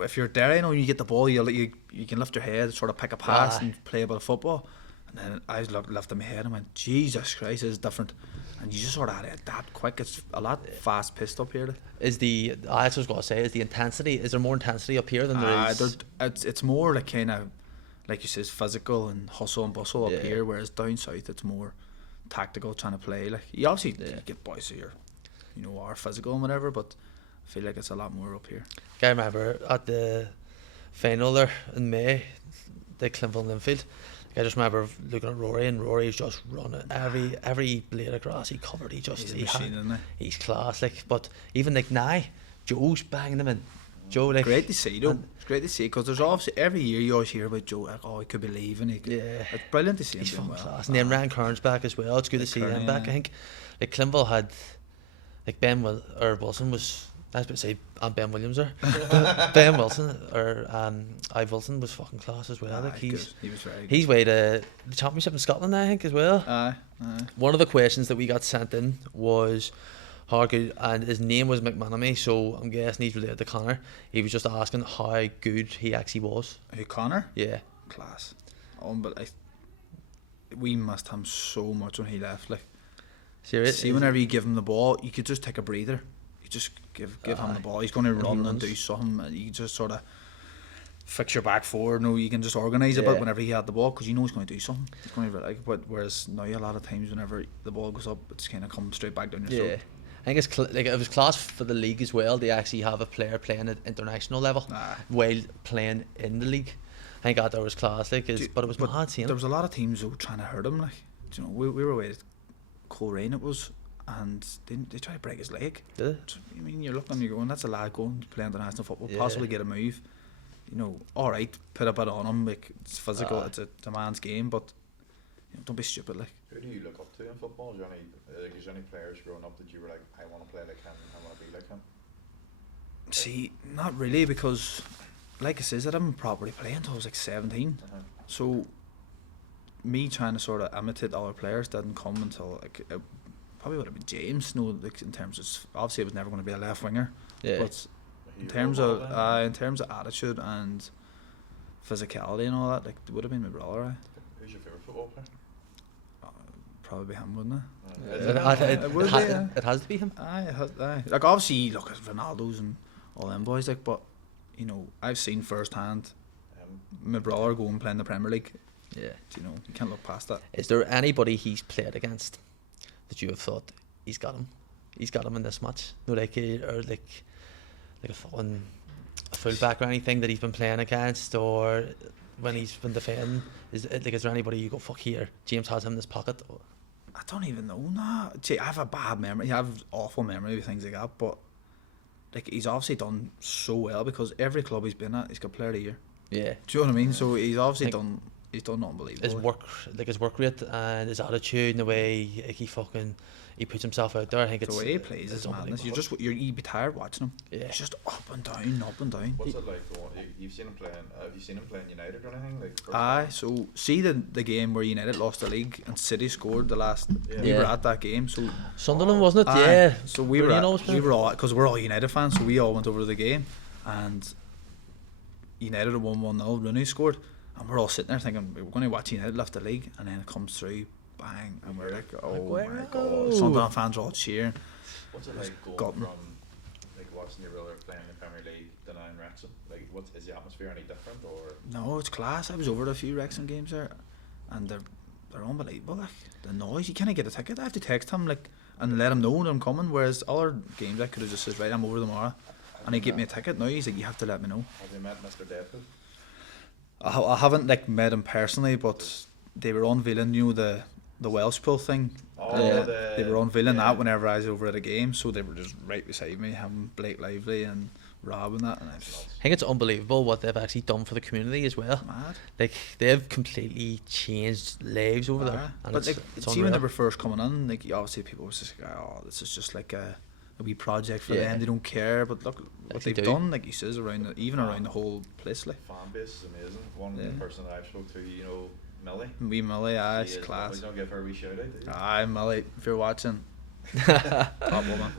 if you're Derry, you get the ball, you can lift your head, sort of pick a pass and play a bit of football. And then I was lifting my head and went, Jesus Christ, this is different. And you just sort of had to adapt quick. It's a lot fast paced up here. Is the I was going to say, is the intensity? Is there more intensity up here than there is? It's more like kind of, like you says, physical and hustle and bustle up Yeah. here, whereas down south it's more tactical, trying to play. Like you obviously you get boys who are physical and whatever, but I feel like it's a lot more up here. I remember at the final there in May, the Clinville Linfield. I just remember looking at Rory, and Rory's just running every blade of grass he covered. He's a machine, isn't he? He's class. Like, but even like now, Joe's banging them in. Joe, like, Great to see though. It's great to see because there's obviously every year you always hear about Joe. Like, oh, he could be leaving. Yeah. It's brilliant to see him he's doing fucking well. class. And then Ryan Kern's back as well. It's good to see Kern, them back. yeah. I think like Clinville had like Wilson was. I was about to say Ben Williams there. Ben Wilson or Ive Wilson was fucking class as well. Like He was very good. he's way to the championship in Scotland, I think, as well. Aye. One of the questions that we got sent in was how good, and his name was McManamy, so I'm guessing he's related to Connor. He was just asking how good he actually was. Who, Connor? Yeah. Class. But we missed him so much when he left. Like, Serious? see, whenever you give him the ball, you could just take a breather. You just give him the ball. He's going to run and runs. do something. And you just sort of fix your back forward. No, you can just organise a Yeah. bit whenever he had the ball because you know he's going to do something. He's going to but whereas now a lot of times whenever the ball goes up, it's kind of come straight back down your Yeah. throat. I think it's like it was class for the league as well. They actually have a player playing at international level while playing in the league. I think that was class, like, but it was mad seeing There him. was a lot of teams who were trying to hurt him. Like, you know, we were away at Coleraine it was, and they tried to break his leg. Did it? I mean, you're looking, you're going, that's a lad going to play international football, Yeah. possibly get a move. you know, all right, put a bit on him. Like it's physical, it's a man's game, but you know, don't be stupid. Like who do you look up to in football? Is there any players growing up that you were like, I want to play like him, I want to be like him? see, not really, because like I says, I didn't properly play until I was like 17. So me trying to sort of imitate other players didn't come until like it probably would have been James. No, like in terms of obviously it was never going to be a left winger, but in terms of attitude and physicality and all that, like it would have been my brother. Who's your favourite football player? Probably him, wouldn't It has to be him. Aye. Like obviously, look at Ronaldo's and all them boys. Like, but you know, I've seen firsthand my brother go and play in the Premier League. Yeah. You know, you can't look past that. Is there anybody he's played against that you have thought he's got him in this match? No, like or like a fullback or anything that he's been playing against, or when he's been defending, is there anybody you go, fuck, here James has him in his pocket? I don't even know. Nah, see, I have a bad memory. I have awful memory of things like that. But like he's obviously done so well because every club he's been at, he's got Player of the Year. Yeah. Do you know what I mean? So he's obviously done. He's done unbelievable. His work rate and his attitude and the way he puts himself out there. I think the way he plays is madness. You'd be tired watching him. Yeah. He's just up and down. What's it like going? You've seen him playing. Have you seen him playing United or anything? Like aye. So see the game where United lost the league and City scored the last. Yeah. We were at that game. So Sunderland, wasn't it? Aye. Yeah. So we were all because we're all United fans. So we all went over to the game, and United had won 1-0. Rooney scored. And we're all sitting there thinking we're going to watch United lift the league, and then it comes through, bang, and we're like, oh my god! Sunderland fans are all cheering. What's it like going from like watching your brother playing in the Premier League to now in Wrexham? Like, is the atmosphere any different or? No, it's class. I was over to a few Wrexham games there, and they're unbelievable. Like the noise, you can't get a ticket. I have to text him like and let him know that I'm coming. Whereas other games, I could have just said, right, I'm over tomorrow, and he get me a ticket. Now he's like, you have to let me know. Have you met Mr. Deadpool? I haven't like met him personally, but they were unveiling the Welsh pool thing. They were unveiling that whenever I was over at a game, so they were just right beside me, having Blake Lively and Rob and that. And I think it's unbelievable what they've actually done for the community as well. Mad. Like they've completely changed lives over there. And but it's see when they were first coming in, like obviously people was just like, oh, this is just like a wee project for them. They don't care, but look what they've done. Like he says, around the whole place. Like fan base is amazing. One person that I've spoke to, you know, Millie. Wee Millie, she's class. Don't give her a wee shout out, do you? Aye, Millie, if you're watching. Top woman.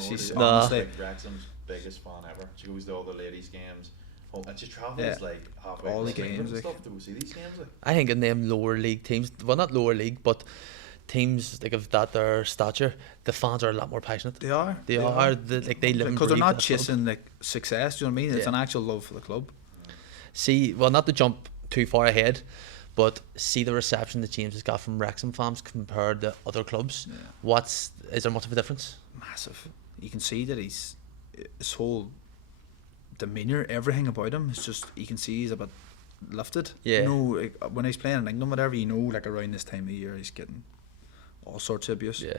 She's honestly like Wrexham's biggest fan ever. She goes to all the ladies' games. And she travels like halfway all the games and stuff to go see these games. Like. I think in them lower league teams, well, not lower league, but teams like of that their stature, the fans are a lot more passionate. They are. They live because they're not chasing like success. Do you know what I mean? It's an actual love for the club. See, well, not to jump too far ahead, but see the reception that James has got from Wrexham fans compared to other clubs. Yeah. Is there much of a difference? Massive. You can see that his whole demeanour, everything about him is just. You can see he's a bit lifted. Yeah. You know, like, when he's playing in England, whatever, you know, like around this time of year, he's getting all sorts of abuse. Yeah.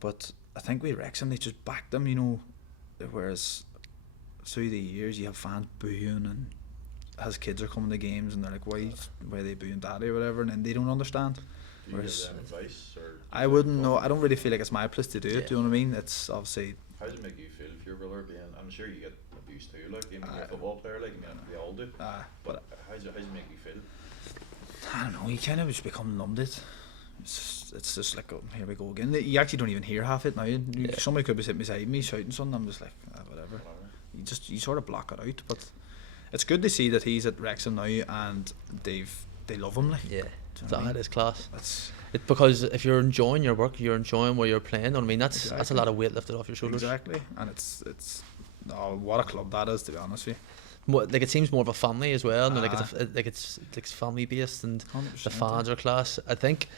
But I think with Wrexham, they just backed them, you know, whereas through the years you have fans booing and his kids are coming to games and they're like, why are they booing daddy or whatever, and then they don't understand. Do you give them advice? Or I wouldn't know. I don't really feel like it's my place to do it. Do you know what I mean? It's obviously. How does it make you feel if your brother being? I'm sure you get abused too, like you're a football player, like we all do. But how does it make you feel? I don't know. You kind of just become numbed it. It's just like, oh, here we go again. You actually don't even hear half it now. Somebody could be sitting beside me shouting something. I'm just like, whatever. You sort of block it out. But it's good to see that he's at Wrexham now and they love him. Like, that is class. Because if you're enjoying your work, you're enjoying where you're playing. I mean, that's a lot of weight lifted off your shoulders. Exactly, and it's what a club that is, to be honest with you. Like it seems more of a family as well. No, it's family based and 100%, the fans are class. I think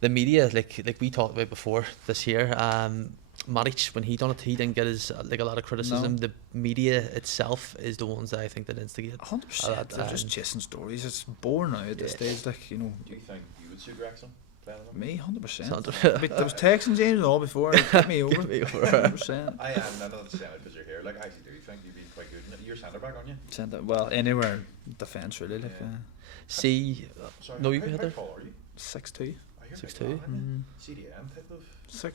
the media, like we talked about before this year, Maric, when he done it, he didn't get a lot of criticism. The media itself is the ones that I think that instigate. 100%. They're just chasing stories. It's boring now at this stage. Like, you know. Do you think you would suit Wrexham? playing them? Me, 100%. Sandra. There was texting James and all before. Get me over. 100%. I am not saying it because you're here. Like I actually do think you'd be quite good. You're centre back, aren't you? Centre, well, anywhere defence really. Like See, Sorry, no, you how can hit there. tall are you? 6'2". Oh, you're 6'2". big, aren't you? CDM type of.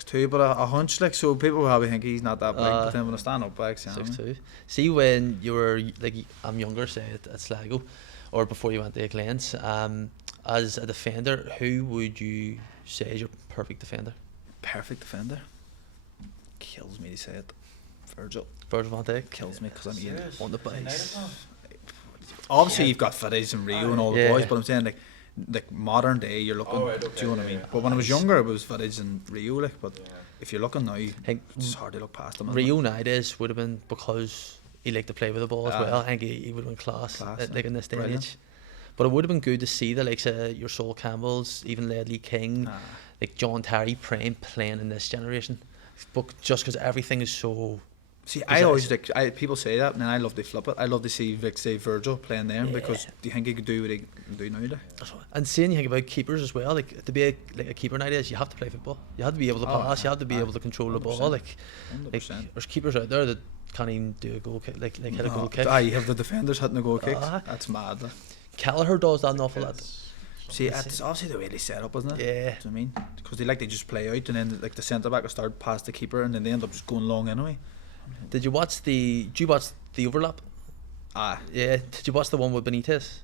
6'2", but a hunch like, so people will probably think he's not that big. But then when I stand up back, 6'2". See, when you were like, I'm younger, say at Sligo, or before you went to Glens, as a defender, who would you say is your perfect defender? Perfect defender. Kills me to say it. Virgil. Virgil van Dijk Kills me because I'm Serious? on the Is he United base. fan? obviously you've got Fiddies and Rio and all the Yeah. boys, but I'm saying like modern day you're looking. Oh, right, do you know what I okay, mean? yeah. But when I was younger, it was Fiddies and Rio, like. But Yeah. if you're looking now, think it's hard to look past them. isn't Rio nowadays would have been because he liked to play with the ball as Aye. well. I think he would have been class like in this day and Brilliant. age. But it would have been good to see the likes of your Sol Campbells, even Ledley King, it? like John Terry playing in this generation. But just because everything is so. See, Because I always like people say that, and then I love to flip it. I love to see say Virgil playing them Yeah. because do you think he could do what he can do now? Like? And seeing you think about keepers as well, like to be a keeper nowadays, you have to play football. You have to be able to pass. You have to be able to control the ball. 100%. Like 100%. there's keepers out there that can't even do a goal kick, like hit a goal kick. You have the defenders hitting the goal kicks. That's mad. Like. Kelleher does that an awful lot. See, it's obviously the way they set up, isn't it? Yeah. Do you know what I mean? Because they like to just play out, and then like the centre back will start past the keeper, and then they end up just going long anyway. Did you watch the overlap? Ah, Yeah. Did you watch the one with Benitez?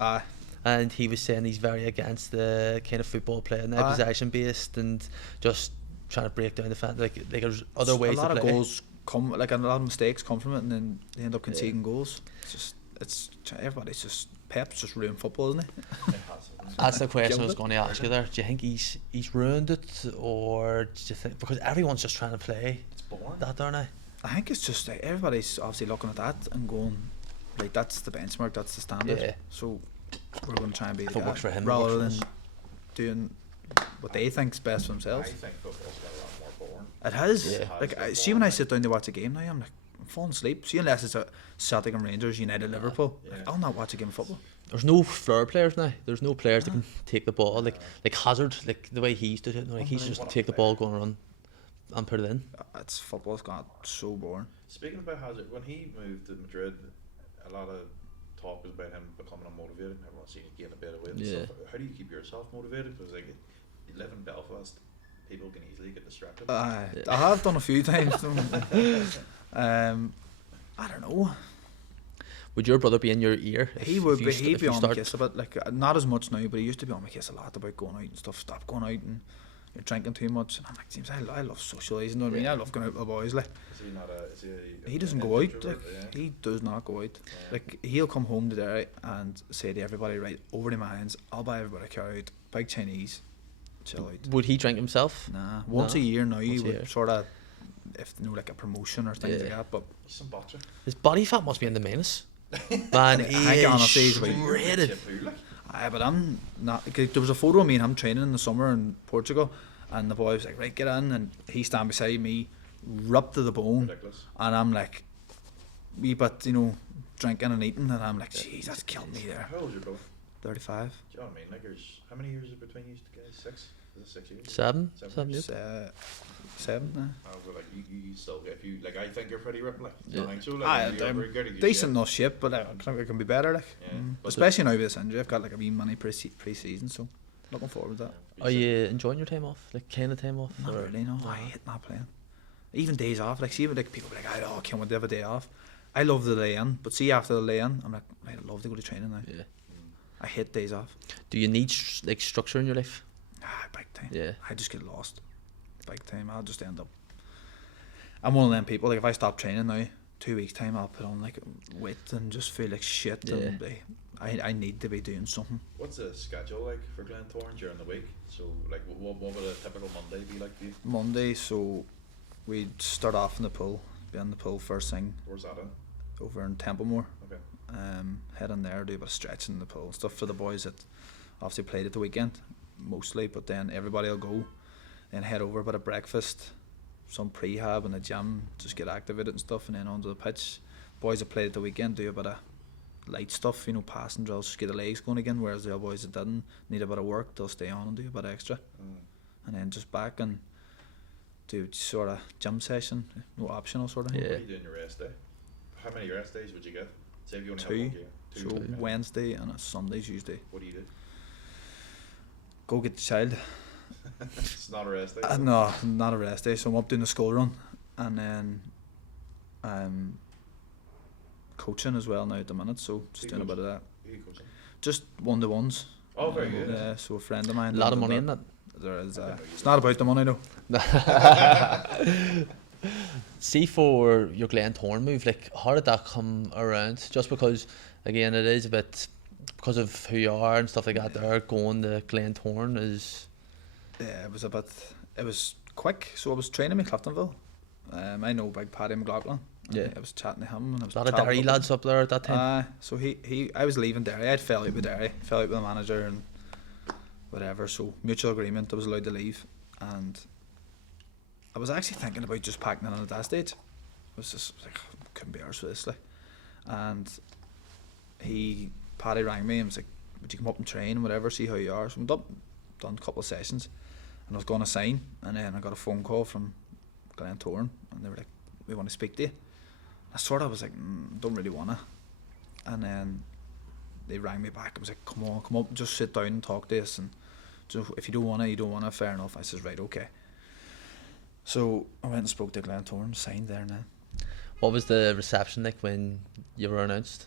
ah. And he was saying he's very against the kind of football play and possession based and just trying to break down the fan. Like there's other ways a lot to of play. goals come, like a lot of mistakes come from it, and then they end up conceding goals. It's everybody's just Pep's just ruined football, isn't he? That's the question I Killed was it. going to ask you there. Do you think he's ruined it, or do you think because everyone's just trying to play It's boring. that there now? I think it's just like everybody's obviously looking at that and going, like that's the benchmark, that's the standard. Yeah. So we're going to try and be If the it guy, works for him, it rather works than for us. doing what they think's best for I themselves. think football's got a lot more boring. It has. Yeah. Like I see when I sit down to watch a game now, I'm like I'm falling asleep. See, unless it's a Celtic and Rangers, United, Liverpool, Yeah. like, I'll not watch a game of football. There's no flair players now. There's no players that can take the ball like Hazard, like the way he used to do it. Like he's just What a take the ball, go and run, and put it in. It's football's got so boring. Speaking about Hazard, when he moved to Madrid, a lot of talk was about him becoming unmotivated. Everyone's seen him gain a bit of weight and Yeah. stuff. How do you keep yourself motivated? Because like, you live in Belfast, people can easily get distracted. I have done a few times. I don't know. Would your brother be in your ear? He would be. He'd be on my case a bit. Like not as much now, but he used to be on my case a lot about going out and stuff. Stop going out and you're drinking too much. And I'm like, James, I love socialising. You know what I mean? I love going out with the boys. Like Is he not a? Is he? he doesn't an go out. introvert? Like Yeah. he does not go out. Yeah. Like he'll come home to Derry and say to everybody, right, over to mines. I'll buy everybody a car out. Big Chinese. Chill out. Would he drink himself? Nah, once No. a year now. Once You a would year. sort of, if you know, like a promotion or things like Yeah. that. But He's some botcher. His body fat must be in the menace. Man, he I think is honestly he's about- shredded. Chip who, like? aye, but I'm not. There was a photo of me and him training in the summer in Portugal, and the boy was like, "Right, get in," and he stand beside me, ripped to the bone, Ridiculous. and I'm like, wee bit, drinking and eating, and I'm like, "Jeez, that's killed me there." How old is your brother? 35. Do you know what I mean? Like, there's how many years is between you guys? 6? Is it 6 years? Seven? Seven. Yep. It's, 7. I was like, you still, if you like, I think you're pretty ripped. Like, Yeah. you think so? Like, Aye, you're I'm very good at your decent shape. enough shape, but I think it can be better. Like, Yeah. But especially now with this injury, I've got like a wee money pre-season, so looking forward to that. Are you enjoying your time off? Like kind of time off? Not or- really, no. I hate not playing. Even days off, like see, like people be like, "Oh, can't wait to have a day off." I love the lay-in, but see after the lay-in, I'm like, "Mate, I love to go to training now." Yeah. I hate days off. Do you need like structure in your life? Big time. Yeah. I just get lost. Big time. I'll just end up. I'm one of them people. Like if I stop training now, 2 weeks time, I'll put on like weight and just feel like shit. Yeah. And I need to be doing something. What's the schedule like for Glentoran during the week? So, like, what would a typical Monday be like for you? Monday, so we'd start off in the pool. Be in the pool first thing Where's that in? over in Templemore. Okay. Head in there, do a bit of stretching in the pool, stuff for the boys that obviously played at the weekend mostly, but then everybody will go, then head over, a bit of breakfast, some prehab in the gym, just get activated and stuff, and then onto the pitch. Boys that played at the weekend do a bit of light stuff, you know, passing drills, just get the legs going again, whereas the other boys that didn't need a bit of work, they'll stay on and do a bit extra. And then just back and do sort of gym session, no optional sort of. What are you doing your rest day? How many rest days would you get? Say if you only have 1 game. So Wednesday and a Sunday's usually. What do you do? Go get the child. It's not a rest day. No, not a rest day. So I'm up doing the school run, and then coaching as well now at the minute. So just doing a bit of that. Who are you coaching? Just 1-to-ones. Oh, very good. Yeah. So a friend of mine. A lot of money in that. There is. It's not about the money though. See, for your Glentoran move, like, how did that come around? Just because, again, it is a bit because of who you are and stuff like that. There, going to Glentoran is. Yeah, it was a bit. It was quick. So I was training in Cliftonville. I know big Paddy McClean. Yeah. I was chatting to him, and I was. A lot of Derry lads up there at that time. So I was leaving Derry. I'd fell out with Derry, fell out with the manager and whatever. So mutual agreement, I was allowed to leave, and I was actually thinking about just packing it on at that stage. I was just like, couldn't be arsed with this, like. And Paddy rang me and was like, would you come up and train and whatever, see how you are. So I went up, done a couple of sessions, and I was going to sign, and then I got a phone call from Glentoran, and they were like, we want to speak to you. I sort of was like, don't really want to. And then they rang me back. I was like, come on, come up, just sit down and talk to us. And just, if you don't want to, you don't want to, fair enough. I says, right, okay. So I went and spoke to Glentoran, signed there now. What was the reception like when you were announced?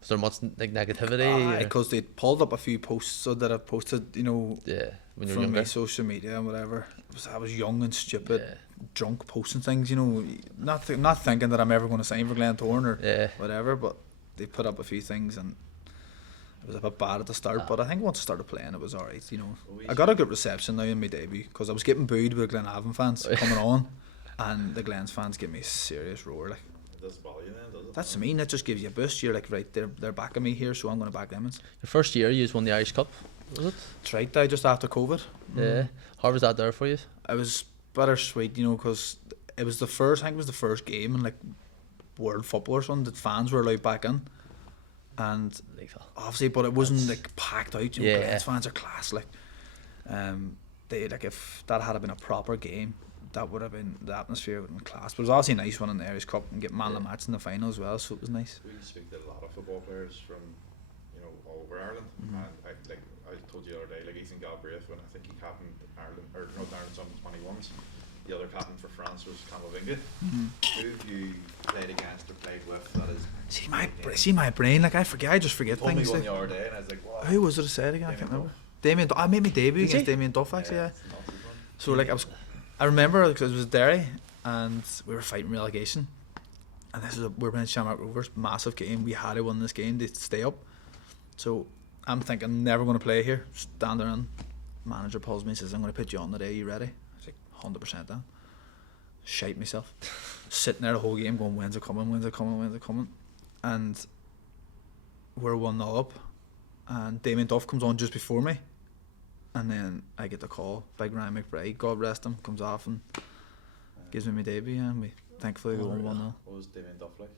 Was there much like negativity? Because they pulled up a few posts that I posted, you know, when you were from younger. my social media and whatever. I was young and stupid, drunk, posting things, you know, not thinking that I'm ever going to sign for Glentoran or whatever, but they put up a few things and it was a bit bad at the start, but I think once I started playing it was alright, you know. I got a good reception now in my debut because I was getting booed with Glenavon fans coming on, and the Glens fans give me a serious roar, like. It does bother you then, does it? That's mean, that just gives you a boost. You're like, right, they're backing me here, so I'm going to back them. Your first year you won the Irish Cup, was it? That's right, I just after COVID. Yeah. How was that there for you? It was bittersweet, you know, because it was the first game in like world football or something that fans were allowed back in, and obviously, but it wasn't like packed out. You know, Glens fans are class. Like, they like if that had been a proper game, that would have been, the atmosphere would have been class. But it was obviously nice winning the Irish Cup and get man of the match in the final as well, so it was nice. We speak to a lot of football players from, you know, all over Ireland, and I told you the other day, like Ethan Galbraith, when I think he captained Ireland or Northern Ireland Sub-21s. The other captain for France was Camavinga. Who have you played against or played with? That is. See my brain, like I just forget told things. Me one the other day, and I was like, what? Who was it I said again? I can't remember. Damien. I made my debut against Damien Duff actually. Yeah. So like I remember because it was Derry and we were fighting relegation, and we were playing Shamrock Rovers, massive game. We had to win this game to stay up. So I'm thinking never going to play here. Stand there and manager pulls me and says, I'm going to put you on today. You ready? I was like 100% down. Shite myself. Sitting there the whole game going, when's it coming? When's it coming? When's it coming? And we're 1-0 up, and Damien Duff comes on just before me. And then I get the call, big Ryan McBride, God rest him, comes off and gives me my debut, and we thankfully we won 1-0. What was Damien Duff like?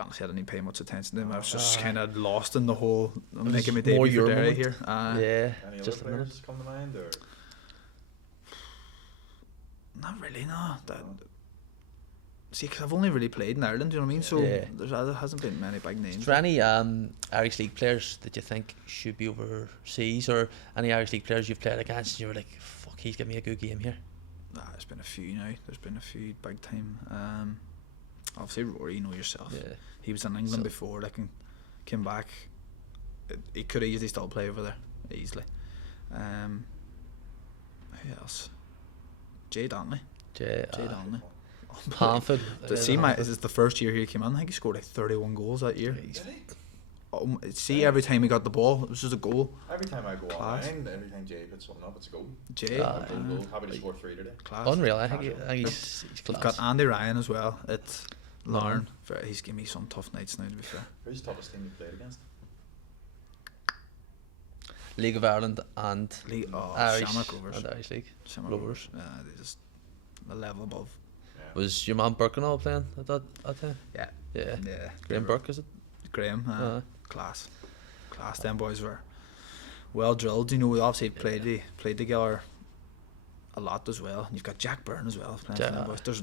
Honestly, I didn't pay much attention to him. I was just kind of lost in the whole making my debut for Derry here. Yeah. Any just other players come to mind, or? Not really, no. See, because I've only really played in Ireland, you know what I mean? So there hasn't been many big names. Is there any Irish League players that you think should be overseas, or any Irish League players you've played against and you were like, fuck, he's giving me a good game here? There's been a few now. There's been a few big time. Obviously Rory, you know yourself. Yeah. He was in England before, like, and came back. He could easily still play over there, easily. Who else? Jay Donnelly. Jay Donnelly. Hanford. This is the first year he came in. I think he scored like 31 goals that year. Every time he got the ball, it was just a goal. Every time I go online, every time Jay puts something up, it's a goal. Jay, happy to score 3 today. Class. Unreal. I think he's class. Got Andy Ryan as well at Larne. He's given me some tough nights now, to be fair. Who's the toughest team you played against? League of Ireland and Irish Shamrock Rovers. And Irish League. Shamrock Rovers. They're just a level above. Was your man Birkenall playing at that time? Yeah. Graham Burke, is it? Graham. Uh-huh. Class. Them boys were well drilled. You know, we obviously played together a lot as well. You've got Jack Byrne as well. Playing for them boys.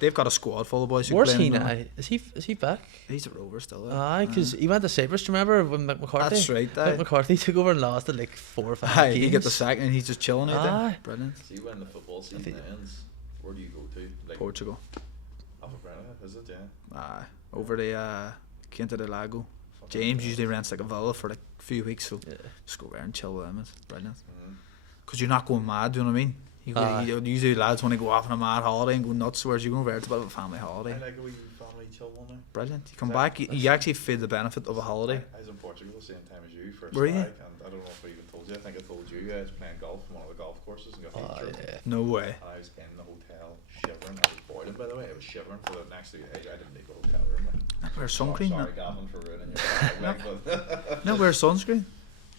They've got a squad full of boys. Who Where's play he in now? them. Is he back? He's a Rover still. Aye, because he went to Cyprus. Do you remember when McCarthy? That's right. Mick McCarthy took over and lasted like 4 or 5 Aye, games. he get the sack and he's just chilling out Aye. there. Brilliant. See, when the football season ends, where do you go to? Like Portugal. Alphabet, is it? Yeah. Aye. Over the Caine de Lago. James usually rents like a villa for like a few weeks, so just go there and chill with him. It's brilliant. Because you're not going mad, do you know what I mean? Usually lads want to go off on a mad holiday and go nuts, whereas you go over there, it's a bit of a family holiday. I like a wee family chill one now. Brilliant. You come back, you actually feel the benefit of a holiday. I was in Portugal the same time as you first. Were you? And I don't know if I even told you. I think I told you I was playing golf on one of the golf courses and got heat stroke. No way. And I was in the hotel shivering. I was boiling, by the way. I was shivering for the next day. I didn't leave the hotel room. Wear sunscreen. Sorry, Gavin, for ruining your but No, wear sunscreen.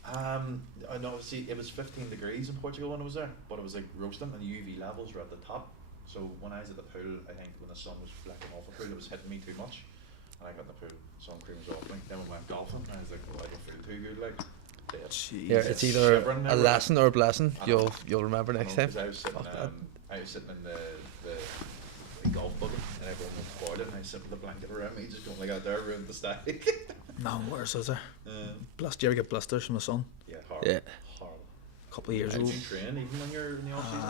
I know. See, it was 15 degrees in Portugal when I was there, but it was like roasting, and the UV levels were at the top. So when I was at the pool, I think when the sun was flecking off the pool, it was hitting me too much, and I got in the pool. Sun cream was off me. Then we went golfing, and I was like, "Oh, I don't feel too good." Like, Yeah, it's either a lesson or a blessing. You'll remember next time. I was sitting in the golf buggy, and everyone was boiling, and I was sitting with the blanket around me, just going like out there, ruined the static. No worse, is there? Do you ever get blisters from the sun? Yeah, horrible. Yeah. Horrible. A couple of years ago. Do you train even when you're in the off season?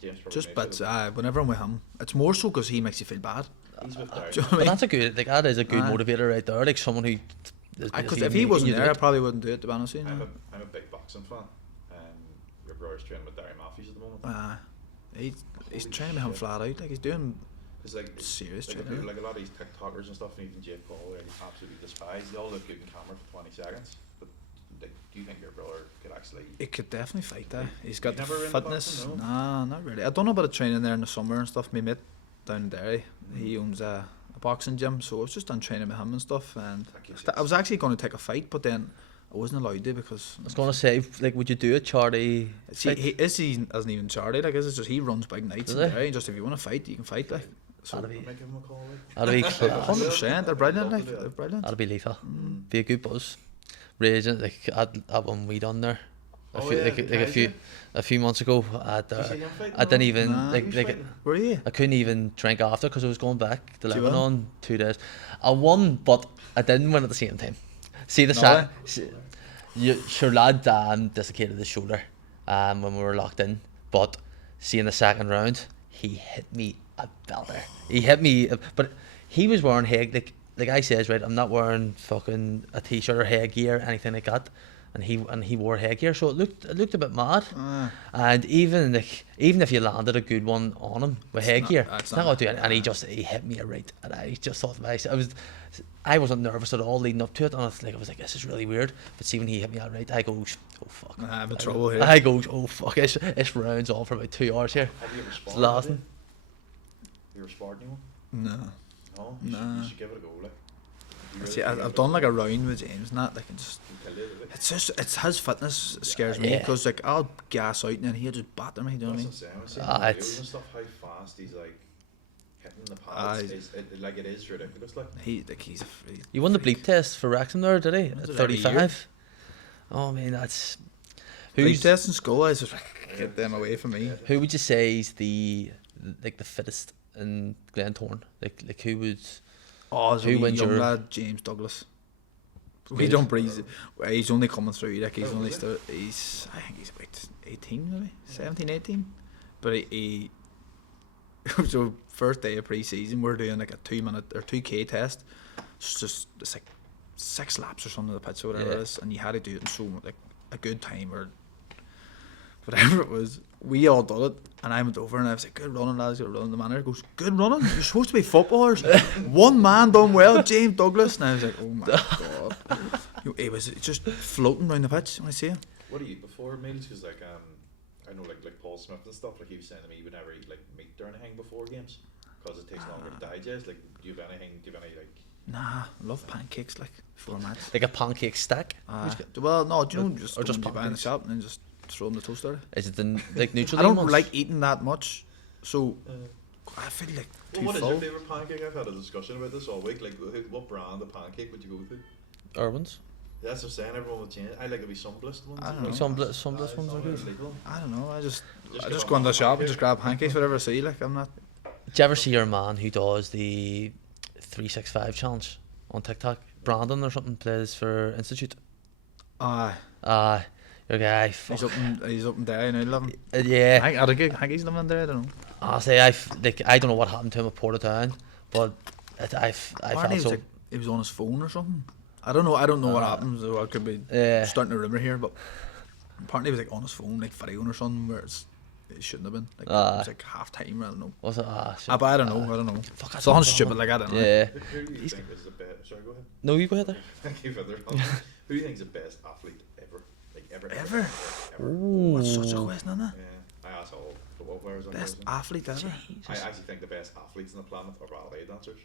James probably Just makes bits. it. Whenever I'm with him, it's more so because he makes you feel bad. He's with Derry. Do you know what I But mean? that's a good, like that is a good motivator right there. Like someone who. Because if he wasn't there, I probably wouldn't do it. To be honest with you. I'm a big boxing fan. Your brother's training with Derry Matthews at the moment. He's training with him flat out. Like he's doing. It's like serious like, training. like a lot of these TikTokers and stuff, and even Jake Paul, I absolutely despise. They all look good in camera for 20 seconds. But like, do you think your brother could actually? He could definitely fight that. He's got the never in fitness. boxing, no? Nah, not really. I don't know about the training there in the summer and stuff. My mate down in Derry, he owns a boxing gym, so I was just done training with him and stuff. And I was actually going to take a fight, but then I wasn't allowed to because I was gonna say, like, would you do a charity? see, he isn't even charity. Like, it's just he runs big nights in Does he? Derry. And just if you want to fight, you can fight. Like, so That'd be, Make him a call. that'd be class. 100%. They're brilliant. Like, they're brilliant. That'd be lethal. Be a good buzz. Raging, like I'd one we done there. A few months ago, I didn't even Were you? I couldn't even drink after because I was going back to you Lebanon 2 days. I won, but I didn't win at the same time. See the sack. Sure, lad dislocated his shoulder when we were locked in, but see in the second round he hit me a belter. He hit me, but he was wearing like I says, right, I'm not wearing fucking a t-shirt or headgear or anything like that, and he wore headgear, so it looked a bit mad. And even if you landed a good one on him with headgear, it's not gonna do anything. And he hit me right, and I just thought to myself, I wasn't nervous at all leading up to it, and I was like, this is really weird. But see, when he hit me outright, I go, oh fuck, I'm in trouble here. I go, oh fuck, it's rounds on for about 2 hours here. Have you ever It's sparred? lasting. You ever sparred anyone? No. No. You should give it a go. Like. See, I've done like a round with James and that, like, it's his fitness scares me, Yeah. because like I'll gas out and then he'll just batter me, do you know what I mean? I'm seeing Ah, videos it's- and stuff, how fast he's like hitting the pads. It is ridiculous. Like, He's a freak. You won the bleep test for Wrexham there, did he? Was At it every 35. Oh man, that's Who's testing school? I was just like, get them away from me. who would you say is the fittest in Glentoran? Like who would? Oh, there's a Who wee wins young your- lad, James Douglas. We Really? don't breathe. He's only coming through. Like he's only he's I think he's about 18 maybe 17, 18. But he so first day of pre-season we're doing like a 2-minute or 2K test. It's like 6 laps or something of the pitch or whatever it is, and you had to do it in so like a good time or whatever it was. We all done it, and I went over and I was like, good running lads, good running. The manager goes, good running, you're supposed to be footballers. One man done well, James Douglas. And I was like, oh my god. He was just floating around the pitch when I see him. what do you eat before meals? Because like I know like Paul Smith and stuff. Like he was saying to me, he would never eat like meat or anything before games because it takes longer to digest. Like, do you have any like? Nah, I love pancakes like before a match. Like a pancake stack? Well, no, do you know, just or just go and buy in the pancakes? shop and then just throw in the toaster. Is it the like neutral? I don't ones? like eating that much, so I feel like Well, too what is full. your favourite pancake? I've had a discussion about this all week. Like, what brand of pancake would you go to? Irwin's. That's what I'm saying. Everyone would change. I like it be sunblissed ones. I don't know. Sunbless ones are good. I don't know. I just give go up into the on shop and pancake. just grab pancakes, whatever I see. Like I'm not. Do you ever see your man who does the 365 challenge on TikTok? Brandon or something plays for Institute. Your guy. He's up in Derry now, loving. Yeah. I think he's living in Derry. I don't know. Honestly, I don't know what happened to him at Portadown, but I Apparently felt so. he was on his phone or something. I don't know what happened. So I could be starting a rumour here, but apparently he was like on his phone, like videoing or something, where it shouldn't have been. Like it was like half time. I don't know. Was it? But I don't know. Fuck, that's Something not stupid like I don't know. Yeah. Who do you think is the best? Sorry, go ahead. No, you go ahead there. Thank you for the Who do you think is the best athlete ever? Like Ever? Ooh. That's such a question, isn't it? Yeah, I ask all football players. Best athlete ever. I actually think the best athletes on the planet are ballet dancers.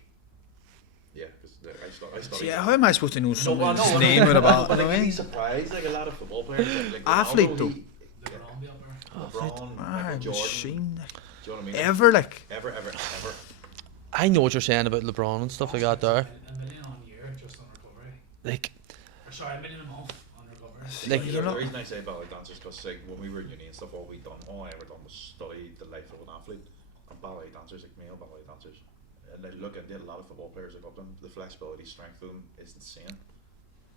Yeah, because I study. See, how am I supposed to know No, someone's I know, name with a but ballet? like, be surprised. Like a lot of football players, like Athlete, Ronaldo, though. LeBron, Michael Jordan. Machine. Do you know what I mean? Ever like. Ever. I know what you're saying about LeBron and stuff like that there. A million on year just on recovery. Like, Or sorry, a million a month on recovery. Like, the, you know- the reason I say ballet dancers because like when we were in uni and stuff, all I ever done was study the life of an athlete. And ballet dancers, like male ballet dancers, and they look at a lot of football players look up them. The flexibility, strength of them is insane.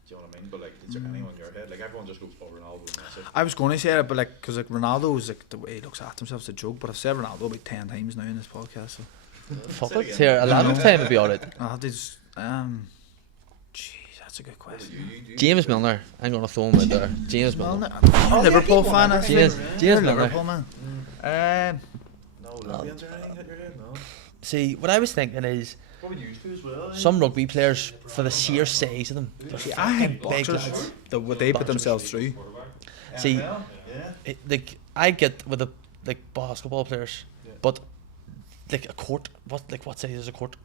Do you know what I mean? But like, is there anyone in your head? Like everyone just goes, "Oh, Ronaldo and Messi." I was going to say it, but like, because like Ronaldo is like the way he looks after himself is a joke. But I've said Ronaldo about 10 times now in this podcast. So fuck Say it it. again. Here, a lot of time would be alright. I have to just jeez, that's a good question. James Milner. I'm gonna throw him out there. James Milner. You're a Liverpool fan, I James- think. James You're a Milner. Liverpool man. No, Olympians or anything hit your head? No. See, what I was thinking is What would you do as well? some rugby players, for the sheer size of them, they're See, I think fucking big boxers, lads. what they put themselves through. See, NFL? Yeah. Like I get with the like basketball players, Yeah. but like a court, what size is a court?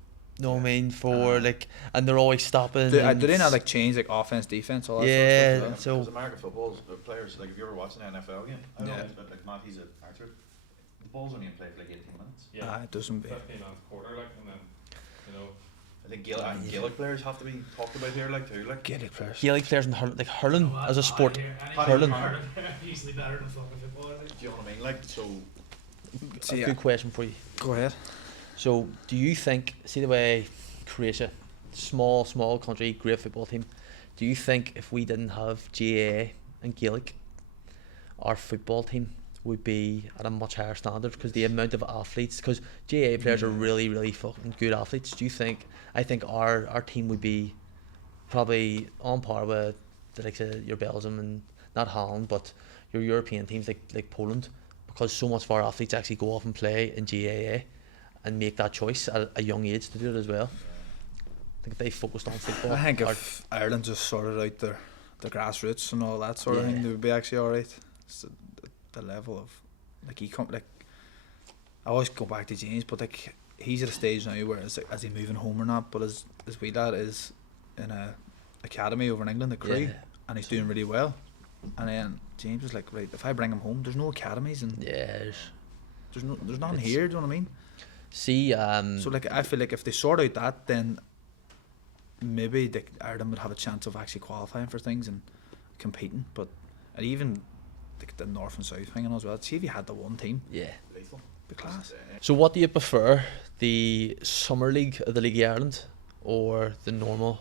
No, I mean for like, and they're always stopping. Do and they not it's- like change like offense, defense, all that Yeah, sort of stuff? so Because American football players, like if you ever watching an NFL game, I don't Yeah. know, but like Matt, he's an actor. The ball's only in play for like 18 minutes. Yeah, it doesn't be. 15 and a quarter, like, and then, you know, I think Gaelic players have to be talked about here, like too. Like Gaelic players. Gaelic players and like hurling as a sport. Hurling. Easily better than fucking football, I think. do you know what I mean? Like so, See, A good question for you. go ahead. So, do you think, see the way Croatia, small country, great football team, do you think if we didn't have GAA and Gaelic, our football team would be at a much higher standard because the amount of athletes, because GAA players are really fucking good athletes. Do you think, I think our team would be probably on par with the likes of your Belgium and not Holland, but your European teams like Poland, because so much of our athletes actually go off and play in GAA and make that choice at a young age to do it as well. I think if they focused on football, I think our- if Ireland just sorted out the grassroots and all that sort of Yeah. thing, they would be actually alright. The level of like I always go back to James, but like he's at a stage now where is he moving home or not? But his wee lad is in a academy over in England at Crewe, Yeah. and he's doing really well. And then James was like, right, if I bring him home, there's no academies and yeah. there's nothing It's- here. Do you know what I mean? See, So like I feel like if they sort out that, then maybe Ireland would have a chance of actually qualifying for things and competing. But and even the north and south thing and as well. See if you had the one team, yeah. lethal. the class. So what do you prefer, the summer league of the League of Ireland or the normal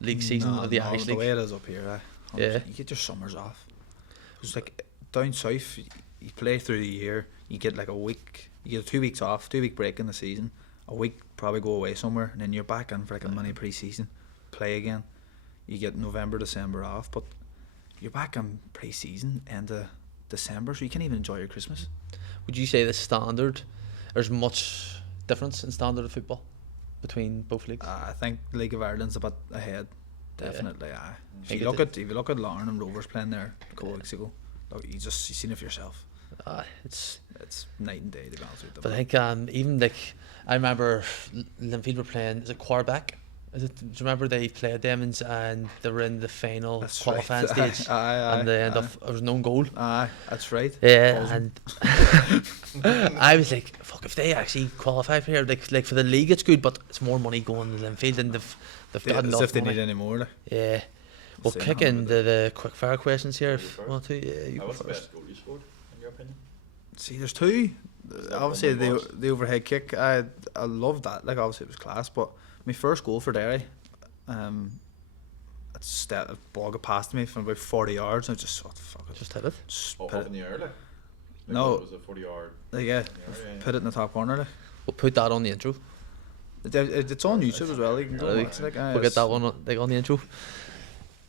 league season of the Irish the League? way it is up here, 100%. Yeah. You get your summers off. It's like down south, you play through the year. You get like a week. You get 2 weeks off, 2 week break in the season. A week probably go away somewhere, and then you're back in for like a mini pre-season. Play again. You get November, December off, but you're back in pre-season end of December, so you can't even enjoy your Christmas. Would you say the standard, there's much difference in standard of football between both leagues? I think League of Ireland's a bit ahead. Yeah. Definitely, aye. If Think you it look at Larne and Rovers playing there a couple of weeks ago, look, you seen it for yourself. It's It's night and day to be honest with you. But I think even like I remember Linfield were playing, is it Quarterback Is it? Do you remember they played them and they were in the final That's qualifying right. stage, Aye, and they end up there was no goal. Aye, that's right. Yeah, Buzzing. and I was like, fuck, if they actually qualify for here, like for the league, it's good, but it's more money going to Linfield, and they've got As enough if they money. need any more. Like. Yeah. We'll Same kick hand into with the quick fire questions here You if first. you want to. Yeah, you go What's the first. best goal you scored, in your opinion? See, there's two. that Obviously, one we watched? the overhead kick. I loved that. Like obviously, it was class. But my first goal for Derry, a ball got past me from about 40 yards. And I just thought, fuck it, Just hit it. just Oh, put up in it. the air, like? No. It was a 40-yard. Yeah, Yeah. put it in the top corner. Like. We'll put that on the intro. It's on YouTube as well. You can go Really? watch it. Like, We'll get that one like on the intro.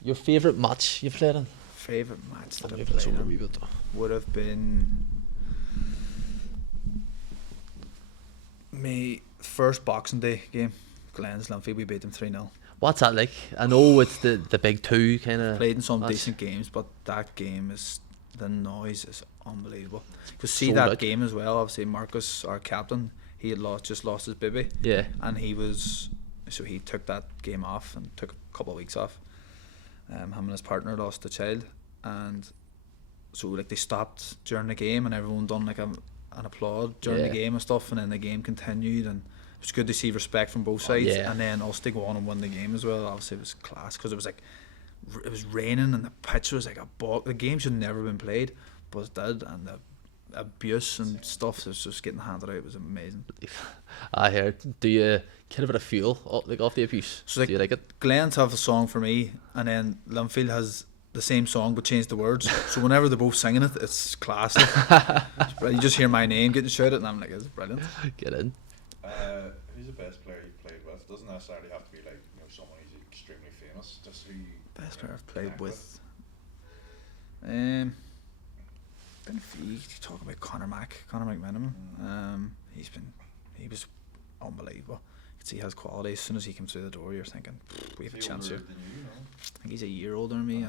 Your favourite match you've played in? Favourite match that I'll I've move this played over a in wee bit. would have been my first Boxing Day game. Glens, Linfield, we beat them 3-0. What's that like? I know it's the big two kind of. Played in some match. decent games, but that game the noise is unbelievable. Because see Sold that out. game as well. Obviously, Marcus, our captain, he had just lost his baby, Yeah. and he took that game off and took a couple of weeks off. Him and his partner lost a child, and so like they stopped during the game, and everyone done like an applaud during Yeah. the game and stuff, and then the game continued, and it was good to see respect from both sides. yeah. And then us to go on and win the game as well. Obviously, it was class because it was like it was raining and the pitch was like a bog. The game should have never been played, but it did, and the abuse and stuff was just getting handed out. It was amazing. I heard. Do you get a bit of fuel off the abuse? So, like, do you like it? Glens have a song for me, and then Linfield has the same song but changed the words. So whenever they're both singing it, it's class. It's brilliant. You just hear my name getting shouted, and I'm like, it's brilliant. Get in. Who's the best player you've played with? Doesn't necessarily have to be like someone who's extremely famous. Just who. Best player I've played connect with. Been a few. You talk about Conor McMenamin. He was unbelievable. You could see he has quality. As soon as he came through the door, you're thinking, we have a Is he chance older here. than you, I think he's a year older than me.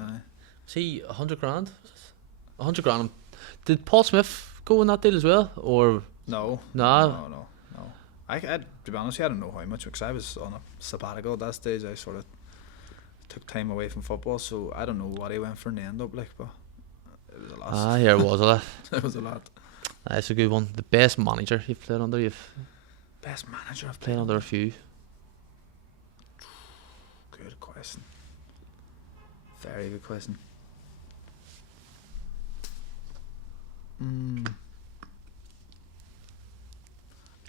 See, 100 grand. 100 grand. Did Paul Smith go in that deal as well, or No. Nah. No. I to be honest, I don't know how much because I was on a sabbatical at that stage. I sort of took time away from football, so I don't know what he went for in the end up like, but it was a loss. Ah, here was a lot. It was a lot. That's a good one. The best manager you've played under? You've Best manager I've played played under a few. Good question. Very good question.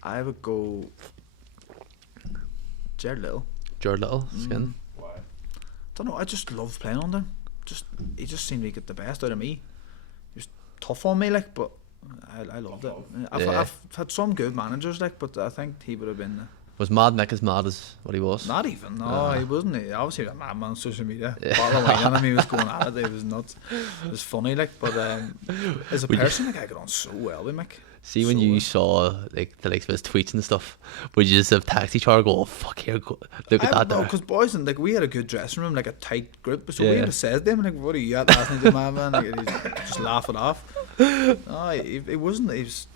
I would go Jared Little. Jared Little, skin. Why? Don't know. I just loved playing under him. He just seemed to get the best out of me. He was tough on me, like, but I loved it. Yeah. I've had some good managers, like, but I think he would have been. Was Mad Nick as mad as what he was? Not even. No, Nah. he wasn't. He obviously was a madman on social media. Yeah. Bottle of wine on him, he was going at it. It was nuts. It was funny, like, but as a Would you- person, like, I got on so well with Mick. See, when So, you saw like the likes of his tweets and stuff, would you just have taxi car go, oh, fuck here, go, look at that there. because boys and like we had a good dressing room, like a tight group. So we Yeah. would have said to them like, "What are you at last night, man?" Like, and he'd just laugh it off. No, it wasn't. He was.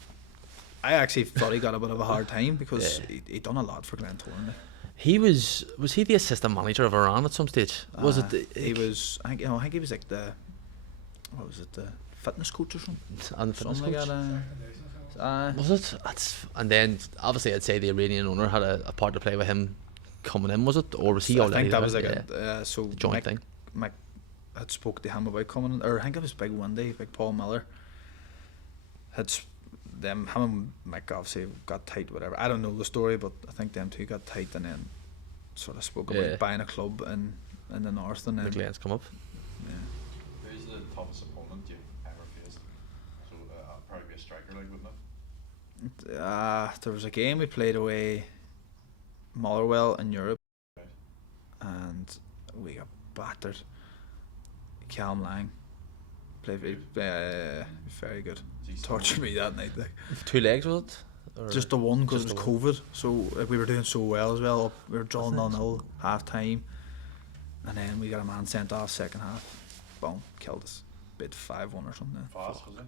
I actually thought he got a bit of a hard time because Yeah. he done a lot for Glentoran. Like. He was he the assistant manager of Iran at some stage? Was it? He was. I think he was like the. What was it? The fitness coach or something. And the fitness Something coach? like that. Was it? And then obviously I'd say the Iranian owner had a part to play with him coming in, was it? Or was he I already think that there? was like Yeah. a so joint Mick, thing. Mick had spoke to him about coming in, or I think it was Big Wendy, like Paul Miller. Him and Mick obviously got tight, whatever. I don't know the story, but I think them two got tight, and then sort of spoke Yeah. about buying a club in the north, and then The Glens come up. yeah. Who's the toughest opponent you've ever faced? So probably be a striker, like, wouldn't it? There was a game we played away Motherwell in Europe, Right. and we got battered. Callum Lang played very good. Is he Tortured me that night. Like. 2 legs, was it? Or Just the one because it just was the COVID. So like, we were doing so well as well. We were drawing That's nice. 0-0 half time, and then we got a man sent off second half. Boom, killed us. Bid 5-1 or something. Fast, was it?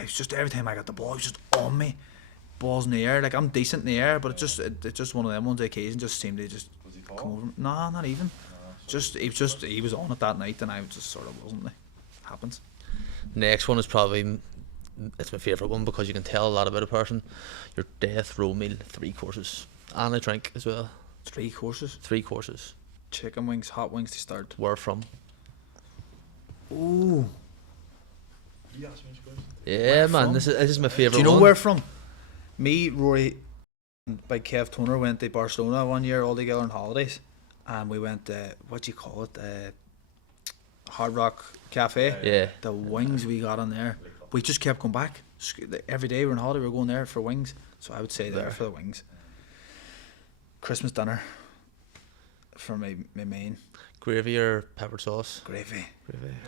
It was just every time I got the ball, it was just on me. Balls in the air. Like I'm decent in the air, but it just one of them ones. The occasion just seemed to just Was he Paul? come over. No, not even. No, so He was on it that night, and I just sort of wasn't. Like, happens. Next one is probably, it's my favourite one because you can tell a lot about a person. Your death row meal, 3 courses. And a drink as well. 3 courses. 3 courses. Chicken wings, hot wings to start. Where from? Ooh. you asked me this question. Yeah, man, from? this is my favourite Do you know one. where from? Me, Rory, and by Kev Toner went to Barcelona one year all together on holidays, and we went what do you call it? Hard Rock Cafe. Yeah. The wings we got on there, we just kept going back. Every day we were on holiday, we were going there for wings. So I would say there for the wings. Christmas dinner for my main. Gravy or pepper sauce? Gravy.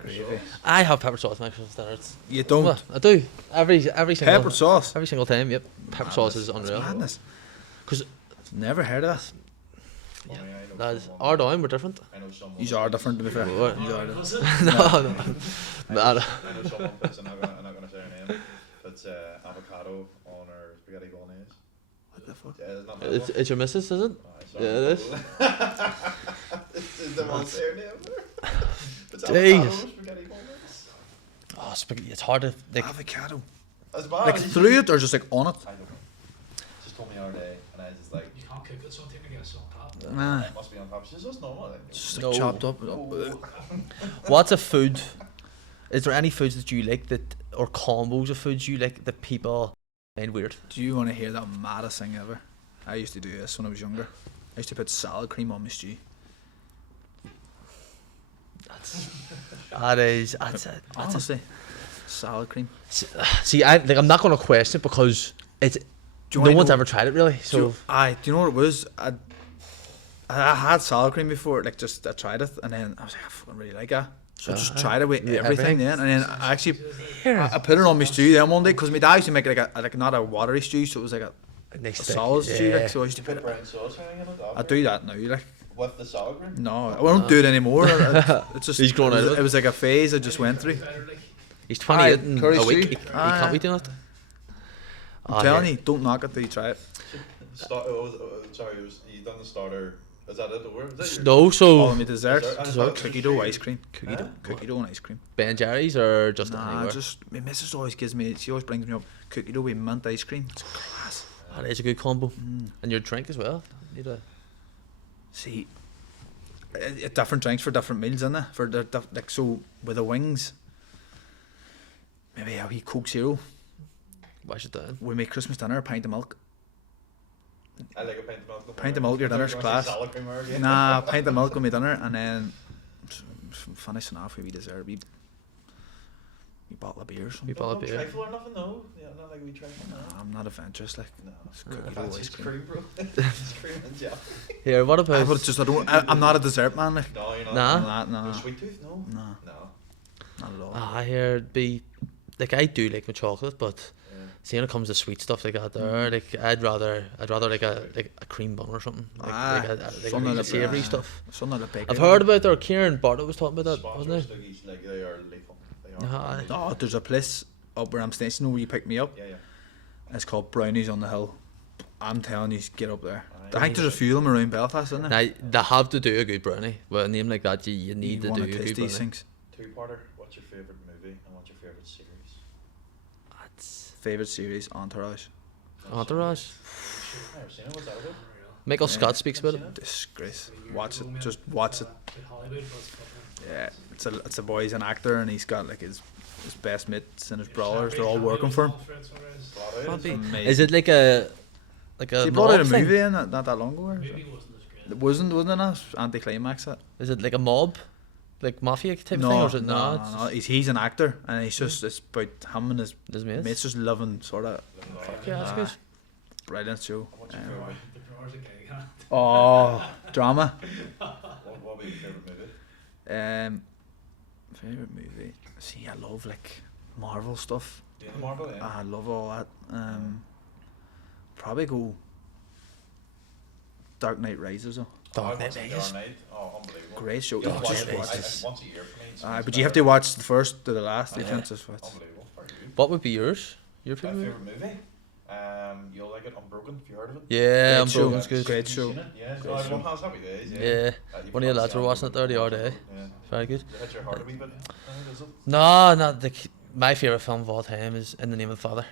Gravy. I have pepper sauce in my Christmas dinner. You don't. Well, I do. Every single Pepper sauce. Every single time, yep. Pepper sauce is That's unreal. madness. Because Never heard of that. Funny, I know that is someone- our down, we're different. I know someone. These are different to be fair. What? These are Alright, different. was it? No, no. I Nah, know someone puts, I'm not gonna say her name, puts avocado on her spaghetti bolognese. What the fuck? Yeah, it's not It's your missus, is it? Yeah, Yeah, it is. It's the one say her name. It's Jeez. avocado spaghetti bolognese. Oh, spaghetti. It's hard to like. Avocado. That's bad. Like through it or just like on it? I don't know. Just told me the other day, and I was just like, You can't cook it, so I think I guess on top. Nah. it must be on top. She's just normal. Like, Just No. like chopped up. What's a food? Is there any foods that you like that, or combos of foods you like that people find weird? Do you want to hear the maddest thing ever? I used to do this when I was younger. I used to put salad cream on my stew. That's it. Honestly, salad cream. See, I'm not going to question it because it's Do you no wanna one's know- ever tried it really. So do you know what it was? I had salad cream before, like just I tried it, and then I was like, I fucking really like that. So I just tried it with Yeah, everything everything. then, and then I actually I put it on my stew then one day because my dad used to make it like not a watery stew, so it was like a nice thick, solid stew. yeah. Like, so I used to put put it. brown sauce or anything in it. I do that now. Like With the salad cream? no, I won't do it anymore. It's just He's grown out of it. It was like a phase I just went through. Better, like, He's 28 in curry a week. stew. He can't be doing it. I'm telling you, don't knock it till you try it. Sorry, you done the starter. Is that it? Or is that your No, so Oh, my dessert. Dessert. Cookie dough ice cream. Cookie dough and ice cream. Ben Jerry's or just Nah, anywhere? just my missus always gives me. She always brings me up cookie dough with mint ice cream. It's class. That is a good combo. And your drink as well. Need a See, different drinks for different meals, innit? For the like so with the wings, maybe a wee Coke Zero. wash it down. We make Christmas dinner, a pint of milk. I like a pint of milk. Pint of milk, your dinner's I thought you were gonna class. say salad cream earlier. Nah, pint of milk with my dinner, and then finishing off with wee dessert, wee bottle of beer or something. Wee bottle of No beer. trifle or nothing, no. Yeah, not like we trifle. No. I'm not adventurous, like No. it's cookie That's dough ice just cream. cream, bro. It's cream and jelly. Here, what about? But it's just I'm not a dessert man, like. No, you're not. Nah. No, No sweet tooth, no. no, No. not at all. I hear it'd be like I do like my chocolate, but Yeah. see when it comes to sweet stuff like that, there, like I'd rather like a cream bun or something, like something really like savoury that. stuff. Something like a bacon. I've heard about there. Kieran Bartlett was talking about that, Sponsors, wasn't he? Stuggies, like they are lethal. They Aye. are. Oh, there's a place up where I'm staying. You know where you pick me up? Yeah, yeah. It's called Brownies on the Hill. I'm telling you, get up there. Aye. I think there's a few of them around Belfast, isn't there? Now they have to do a good brownie. With a name like that, you need to do wanna a good taste brownie. these things. Two-parter. What's your favourite movie and what's your favourite series? That's Favorite series, Entourage. Entourage. I've never seen it. What's that about? Michael Yeah. Scott speaks about it. Seen it? Disgrace. Watch it. Just watch it. Hollywood was fucking. Yeah, it's a boy. He's an actor, and he's got like his best mates and his brothers. They're all working for him. Flat out, Can't is be. it? Amazing. Is it like a He brought out a mob thing? movie in not that long ago. Or Movie wasn't as great. it wasn't it? An anticlimax. That. Is it like a mob, like mafia type of thing, or is it no, not? no. He's an actor, and he's just it's about him and his His mates? mates just living sort of Yeah, that's good. brilliant show. What's your Um, favourite? The drawers are gay, huh? Oh, drama. What would be your favourite movie? Favorite movie. See, I love like Marvel stuff. Yeah, Marvel. Yeah. I love all that. Probably go Dark Knight Rises though. Dark I Knight watched Dark Rises. Knight. Oh, unbelievable. Great show. You You have to just watch watch it it. once a year for me. It's But you have to watch the first to the last. You Yeah. can't just watch. Unbelievable. Very good. What would be yours? Your My favorite? favourite movie? You'll like it, Unbroken. Have you heard of it? Yeah, I'm Great show. broken. It's good. Great Have you show. seen it? Yeah. Great Oh, show. everyone has happy days. Yeah. Yeah, You one of your can't lads see were watching it there the Unbroken. other day. Yeah. Very good. Does it hit your heart a wee bit? Does it? No, not the. My favorite film of all time is In the Name of the Father.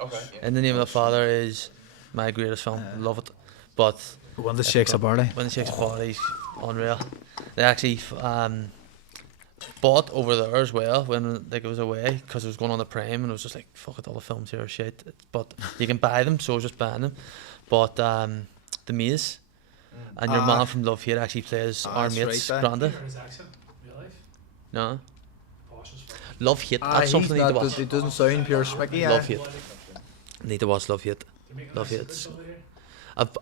Okay. Yeah. In the Name of the Father is my greatest film. Love it. But One that shakes a barley. when the Shakes Body's unreal. They actually bought over there as well when like it was away because it was going on the Prime and it was just like fuck it, all the films here are shit. But you can buy them, so I was just buying them. But The Maze and your man from Love Hate actually plays our that's mate's right there. granddad. Hear his accent, real life. No, Posh as fuck. Love Hate. That's something I need to watch. It doesn't sound pure smicky. Love Hate. Need to watch Love Hate. They're making Love nice Hate. siblings over here.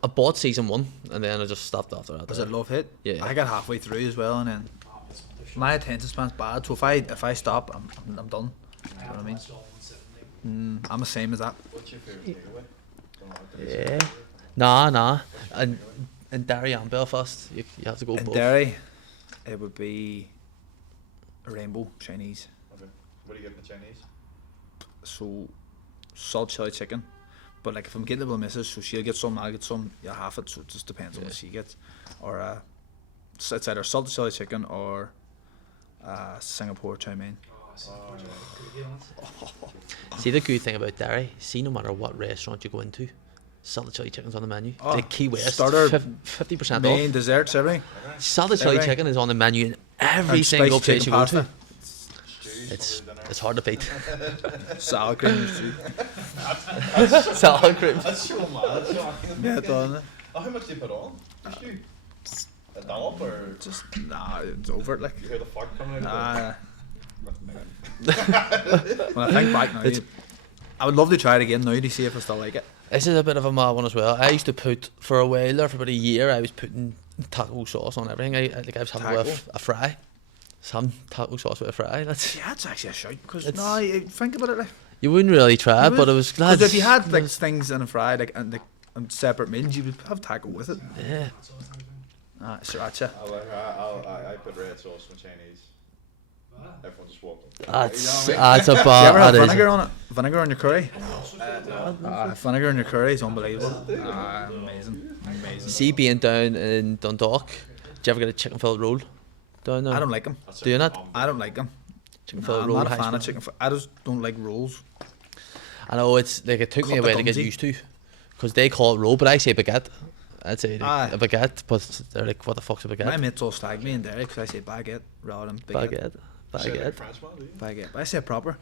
I bought season 1 and then I just stopped after that. Is it Love Hit? Yeah. I got halfway through as well, and then Oh, it's wonderful. my attention span's bad. So if I stop, I'm done. I know what I haven't mean? watched all of them sitting, like, I'm the same as that. What's your favourite takeaway? Don't know, Yeah. Nah. And in Derry and Belfast, you have to go In both. Derry, it would be a rainbow Chinese. Okay. What do you get in the Chinese? So salt chili chicken. But like if I'm getting it with missus, so she'll get some, I'll get some. Yeah, half it. So it just depends on what she gets. Or so it's either salted chili chicken or Singapore chow mein. oh, I see the portrait. Good on it. See the good thing about Derry, see no matter what restaurant you go into, salted chili chicken's on the menu. Oh, Like Key West, starter, 50% Main, off. desserts, everything. Salted chili everything. chicken is on the menu in every And single spiced place chicken you go pasta. to. Stews It's for dinner. it's hard to beat. Salad cream stew. Salad cream. That's so mad. Shocking. Yeah, done. Oh, how much do you put on? Just you? A dollop or Just nah, it's over it. Like you hear the fart coming out nah. of When I think back now, It's- I would love to try it again now to see if I still like it. This is a bit of a mad one as well. I used to put for a while there for about a year. I was putting taco sauce on everything. I was having Taco? with a fry. Some taco sauce with a fry. That's Yeah, that's actually a shout because It's- no, you think about it. Like, you wouldn't really try it, but it was glad. because if you had like things in a fry like and separate meals, you would have taco with it. yeah. That's all it's everything. Sriracha. I put red sauce in Chinese. Wow. Everyone just walked up. That's a You bar. ever have That is. vinegar on it? Vinegar on your curry? No. Vinegar on your curry is unbelievable. Amazing. See, being down in Dundalk, did you ever get a chicken fillet roll down there? I don't like them. Do you not? I don't like them. Chicken No, fillet I'm roll. not a high fan of school. chicken. I just don't like rolls. I know it's like it took me a Cut the while to get gumsy. used to, because they call it roll, but I say baguette. I'd say like, Aye. a baguette, but they're like, what the fuck's a My baguette? mates all slag me in Derry because I say baguette rather than baguette. Baguette. French man, do you? Baguette. But I say it proper.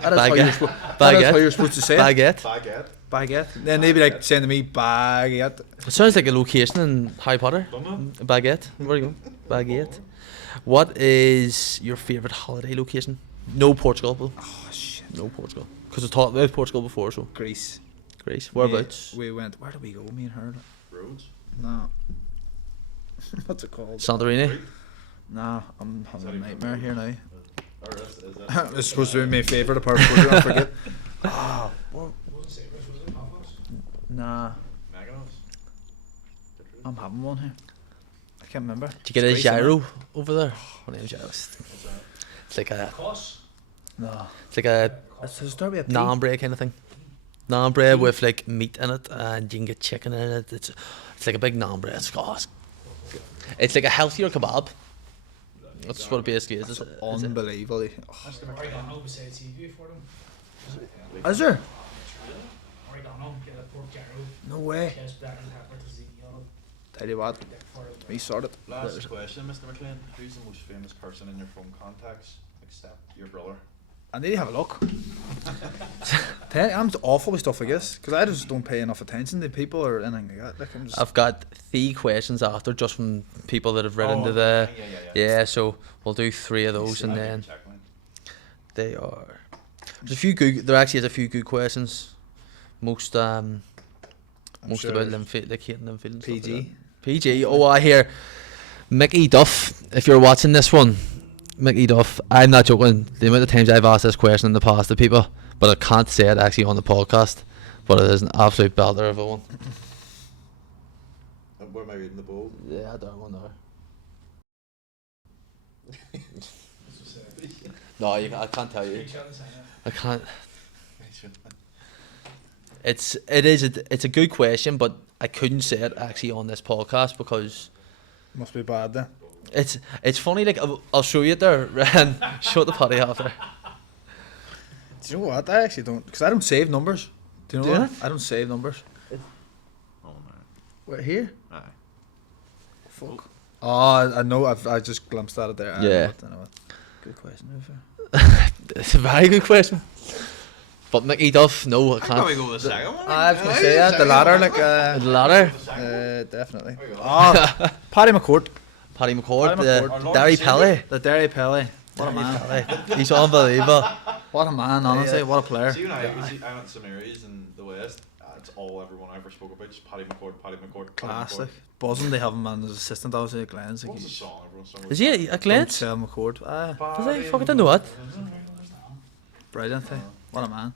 That is how you're Baguette. that is how Baguette. you're supposed to say it. Baguette. Baguette. Baguette. Then they'd be like saying to me, baguette. It sounds like a location in Harry Potter. Don't A baguette. Where you go? Baguette. What is your favourite holiday location? No Portugal, Bill. Oh shit. No Portugal. Because we talked about Portugal before, so Greece. Greece. Whereabouts? We went. Where did we go? Me and her. Roads. No. What's it called? Santorini. Nah, I'm having a nightmare here now. Or is that? It's supposed to be my favourite apart from Portugal. I forget. Ah, Wasn't Cyprus, was it? Paphos? nah. Maganos. I'm having one here. I can't remember. Did you get a It's Greece, isn't it? gyro over there? What name's gyro? It's like a Kos? No. it's like a It's start with a P. naan bread kind of thing. Naan bread with like meat in it, and you can get chicken in it. It's like a big naan bread. It's like a healthier kebab. That's what it basically is. Is it? Unbelievable. Oregano besides TV for them. Is there? Oregano, get a pork gyro. No way. Just black and pepper to ziti on it. Tell you what, Dick for it. we sorted. Last question, Mr. McClean. Who's the most famous person in your phone contacts except your brother? I need to have a look. I'm awful with stuff like this because I just don't pay enough attention to people or anything like that. Like I'm just, I've got 3 questions after just from people that have read into the. Yeah, so we'll do 3 of those and then they are. There's a few good. There actually is a few good questions. Most most sure about like hating them feeling. PG. PG. Oh, I hear Mickey Duff. If you're watching this one, Mickey Duff. I'm not joking. The amount of times I've asked this question in the past to people, but I can't say it actually on the podcast. But it is an absolute belter of a one. Where am I reading the bowl? Yeah, I don't one there. No, I can't tell you. I can't. it's a good question, but I couldn't say it actually on this podcast because Must be bad then. it's funny. Like I'll show you it there and show the potty after. Do you know what? I actually don't, because I don't save numbers. Do you know Do what? you? I don't save numbers. Oh man. What, here? Aye. Fuck. Oh, I know. I just glimpsed at it there. Yeah. I know it. Good question. To be fair. It's a very good question. But Mickey Duff, no, I can't. Probably go with the second one. I was gonna say that the latter, like The ladder, definitely. There you go. Oh, Paddy McCourt, Paddy McCord, Paddy the McCord. Derry Pelly. the Derry Pelly. What a man! He's unbelievable. What a man! Honestly, what a player. See, when I went to St Mary's in the West, it's all everyone I ever spoke about. Just Paddy McCord, Paddy McCord. Classic. Buzzing they have him as assistant obviously at Glens. What Like was the he, song everyone sung? Is he a Glens? Sell McCord. Does he? Fuck, I don't know what. Brilliant. What a man.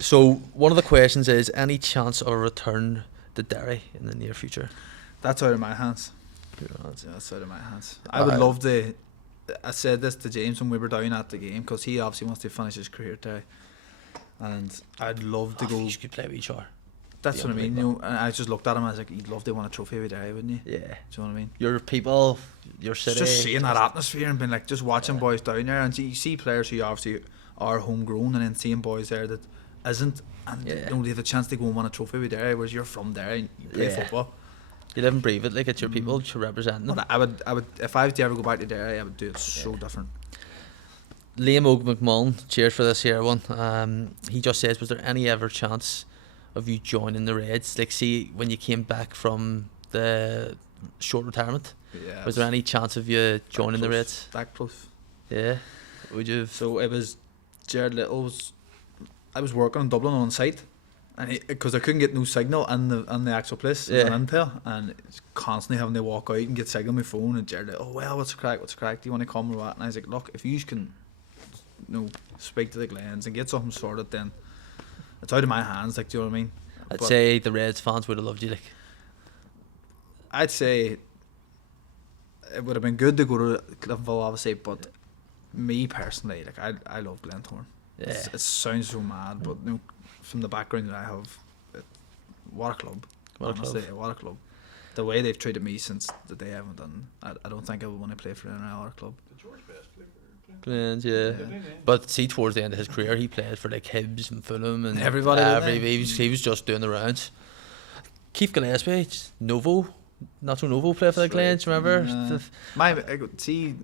So one of the questions is any chance of a return to Derry in the near future? That's out of my hands. Yeah, that's out of my hands. I would love to. I said this to James when we were down at the game because he obviously wants to finish his career there, and I'd love to go. You could play with each other. That's be what I mean. You know, and I just looked at him. I was like, "You'd love to win a trophy with Derry, wouldn't you?" Yeah. Do you know what I mean? Your people, your city. Just seeing that atmosphere and being like, just watching boys down there, and you see players who obviously are homegrown, and then seeing boys there that isn't, and Yeah. don't have a chance to go and win a trophy with Derry, whereas you're from Derry and you play Yeah. football. You live and breathe it, like it's your people to represent them. But I would, if I was to ever go back to Derry, I would do it so different. Liam McMullen, cheers for this here one. He just says, was there any ever chance of you joining the Reds? Like, see, when you came back from the short retirement, Yeah. was there any chance of you joining the Reds? That close. Yeah. Would you? So it was Jared Little's. I was working in Dublin on site, and because I couldn't get no signal in the actual place, Yeah. in Intel, and it's constantly having to walk out and get signal on my phone. And Jared, oh well, what's the crack? What's the crack? Do you want to come or what? And I was like, look, if you can, speak to the Glens and get something sorted, then it's out of my hands. Like, do you know what I mean? I'd But say the Reds fans would have loved you. Like, I'd say it would have been good to go to Glenville, obviously, but me personally, like I love Glentoran. yeah, It sounds so mad, but from the background that I have, what a club. What a honestly, what a club. The way they've treated me since the day I haven't done, I don't think I would want to play for any other club. Did George Best play for Glens, yeah. But see, towards the end of his career, he played for like Hibs and Fulham and Everybody, didn't they? he was just doing the rounds. Keith Gillespie, Novo, Nacho Novo played for the Glens. Remember? See,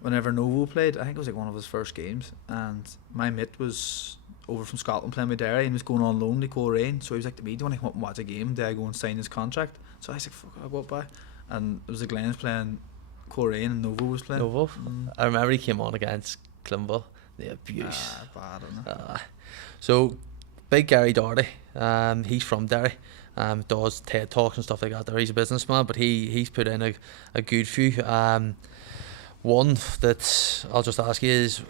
whenever Novo played, I think it was like one of his first games, and my mate was over from Scotland playing with Derry and was going on loan to Coleraine, so he was like to me, do you want to come up and watch a game? Do I go and sign his contract? So I said, fuck, I'll go up by. And it was the Glens playing Coleraine and Novo was playing. Novo. I remember he came on against Clinville. The abuse. Bad, isn't it? So, big Gary Doherty. He's from Derry. Does TED Talks and stuff like that there. He's a businessman, but he's put in a good few. One that I'll just ask you is,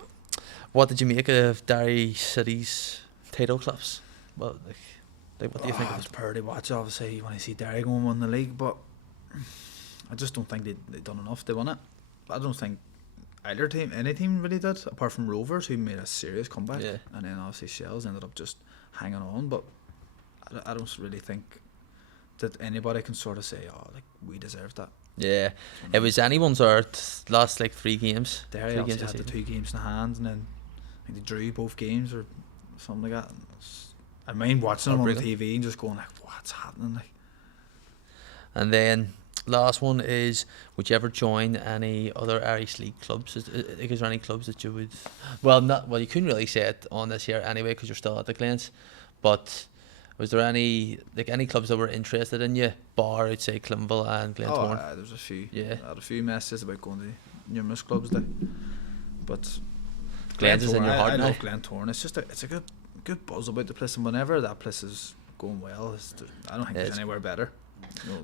what did you make of Derry City's title clips? Well, like what do you think of It's it? pretty watch, obviously, when I see Derry going win the league, but I just don't think they've done enough to win it. I don't think either team, any team really did, apart from Rovers, who made a serious comeback. Yeah. And then obviously Shells ended up just hanging on, but I don't really think that anybody can sort of say, oh, like, we deserve that. Yeah, it was anyone's art last like 3 games. Derry 3 obviously games had this the season. 2 games in the hand, and then I think they drew both games or something like that. And I mind watching them on the Heartbreaking. TV and just going like, what's happening? Like, And then last one is, would you ever join any other Irish League clubs? Is there any clubs that you would? Well, you couldn't really say it on this here anyway because you're still at the Glens. But was there any clubs that were interested in you, bar I'd say Clinville and Glentoran? there's a few. Yeah. I had a few messages about going to numerous clubs there, but Glens is in your heart I now. love Glentoran. It's just it's a good buzz about the place, and whenever that place is going well, I don't think there's It's- anywhere better.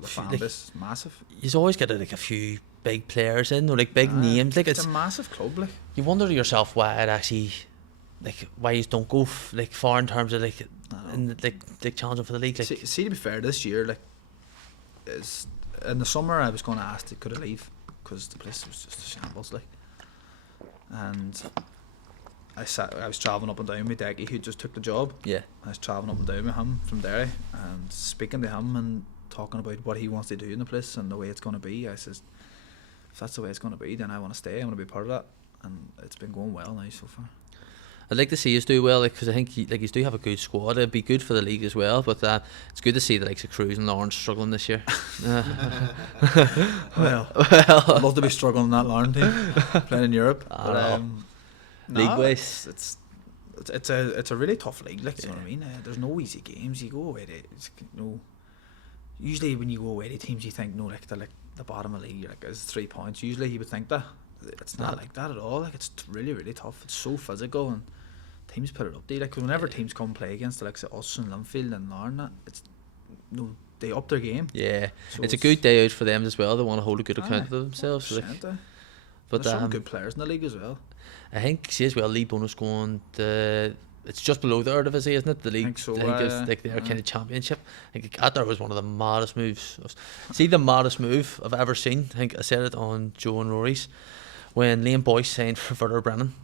The fan Like- base is massive. You always get like a few big players in or like big names. Like It's it's a massive club. Like, you wonder to yourself why it actually like why you don't go like far in terms of like in the, like challenging for the league. Like see, to be fair, this year, like, is in the summer I was going to ask, could I leave, because the place was just a shambles, like, and I was travelling up and down with Decky, who just took the job. Yeah. I was travelling up and down with him from Derry and speaking to him and talking about what he wants to do in the place and the way it's going to be. I says, if that's the way it's going to be, then I want to stay. I want to be part of that, and it's been going well now so far. I'd like to see us do well, because I think you do have a good squad. It'd be good for the league as well, but it's good to see the likes of Cruz and Lawrence struggling this year. Well, I'd love to be struggling in that Larne team playing in Europe. But, league ways, it's a really tough league. Like, you know what I mean? There's no easy games. You go away to usually when you go away to teams, you think like the bottom of the league, like, is 3 points. Usually you would think that. It's not like that at all. Like, it's really, really tough. It's so physical, and teams put it up there. Like, whenever teams come play against the likes of us and Linfield and Larne, it's they up their game. Yeah, So it's a good day out for them as well. They want to hold a good account of themselves. 100%, But there's some good players in the league as well. I think, see as well, Lee Bonus going it's just below the Eredivisie, isn't it? The league. I think so, it's like their kind of championship. I think that was one of the maddest moves. See, the maddest move I've ever seen. I think I said it on Joe and Rory's, when Liam Boyce signed for Werder Brennan.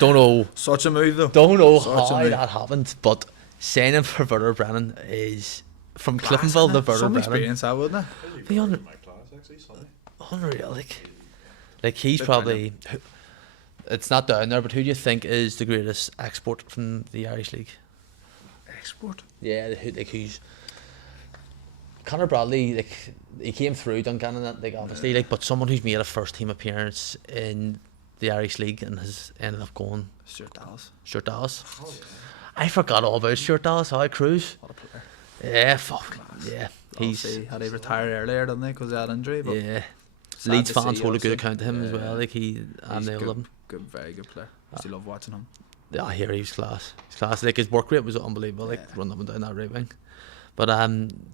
Don't know. Such a move, though. Don't know Such a how move. that happened, but signing for Werder Brennan is from Class, Cliftonville to innit? Werder Some Brennan. experience, that, wouldn't it? Probably Be on- in my class actually, Sonny. Unreal, like he's Bit probably. It's not down there, but who do you think is the greatest export from the Irish League? Export. Yeah, who's Conor Bradley? Like, he came through Dungannon, that, like, obviously, like, but someone who's made a first team appearance in the Irish League and has ended up going Stuart Dallas. Stuart Dallas. Oh yeah. I forgot all about Stuart Dallas. How Cruz? What a player. Yeah, fuck. Yeah, he's Obviously, had he retired earlier, didn't he, because of that injury? But yeah. sad Leeds to fans see, hold a good obviously. account to him as Yeah. well. Like, they all He's love him. good, very good player. I still love watching him. Yeah, I hear he was class. He's class. Like, his work rate was unbelievable. Like, Yeah. running up and down that right wing. But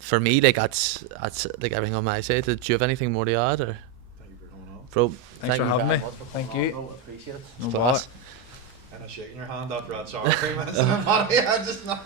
for me, like, that's like everything on my side. Do you have anything more to add, or Thank you for coming on. bro? Thanks for you having very me. much for Thank coming you. on, bro. Appreciate it. No Class. And a shaking your hand after that shower 3 minutes in the body. I'm just not.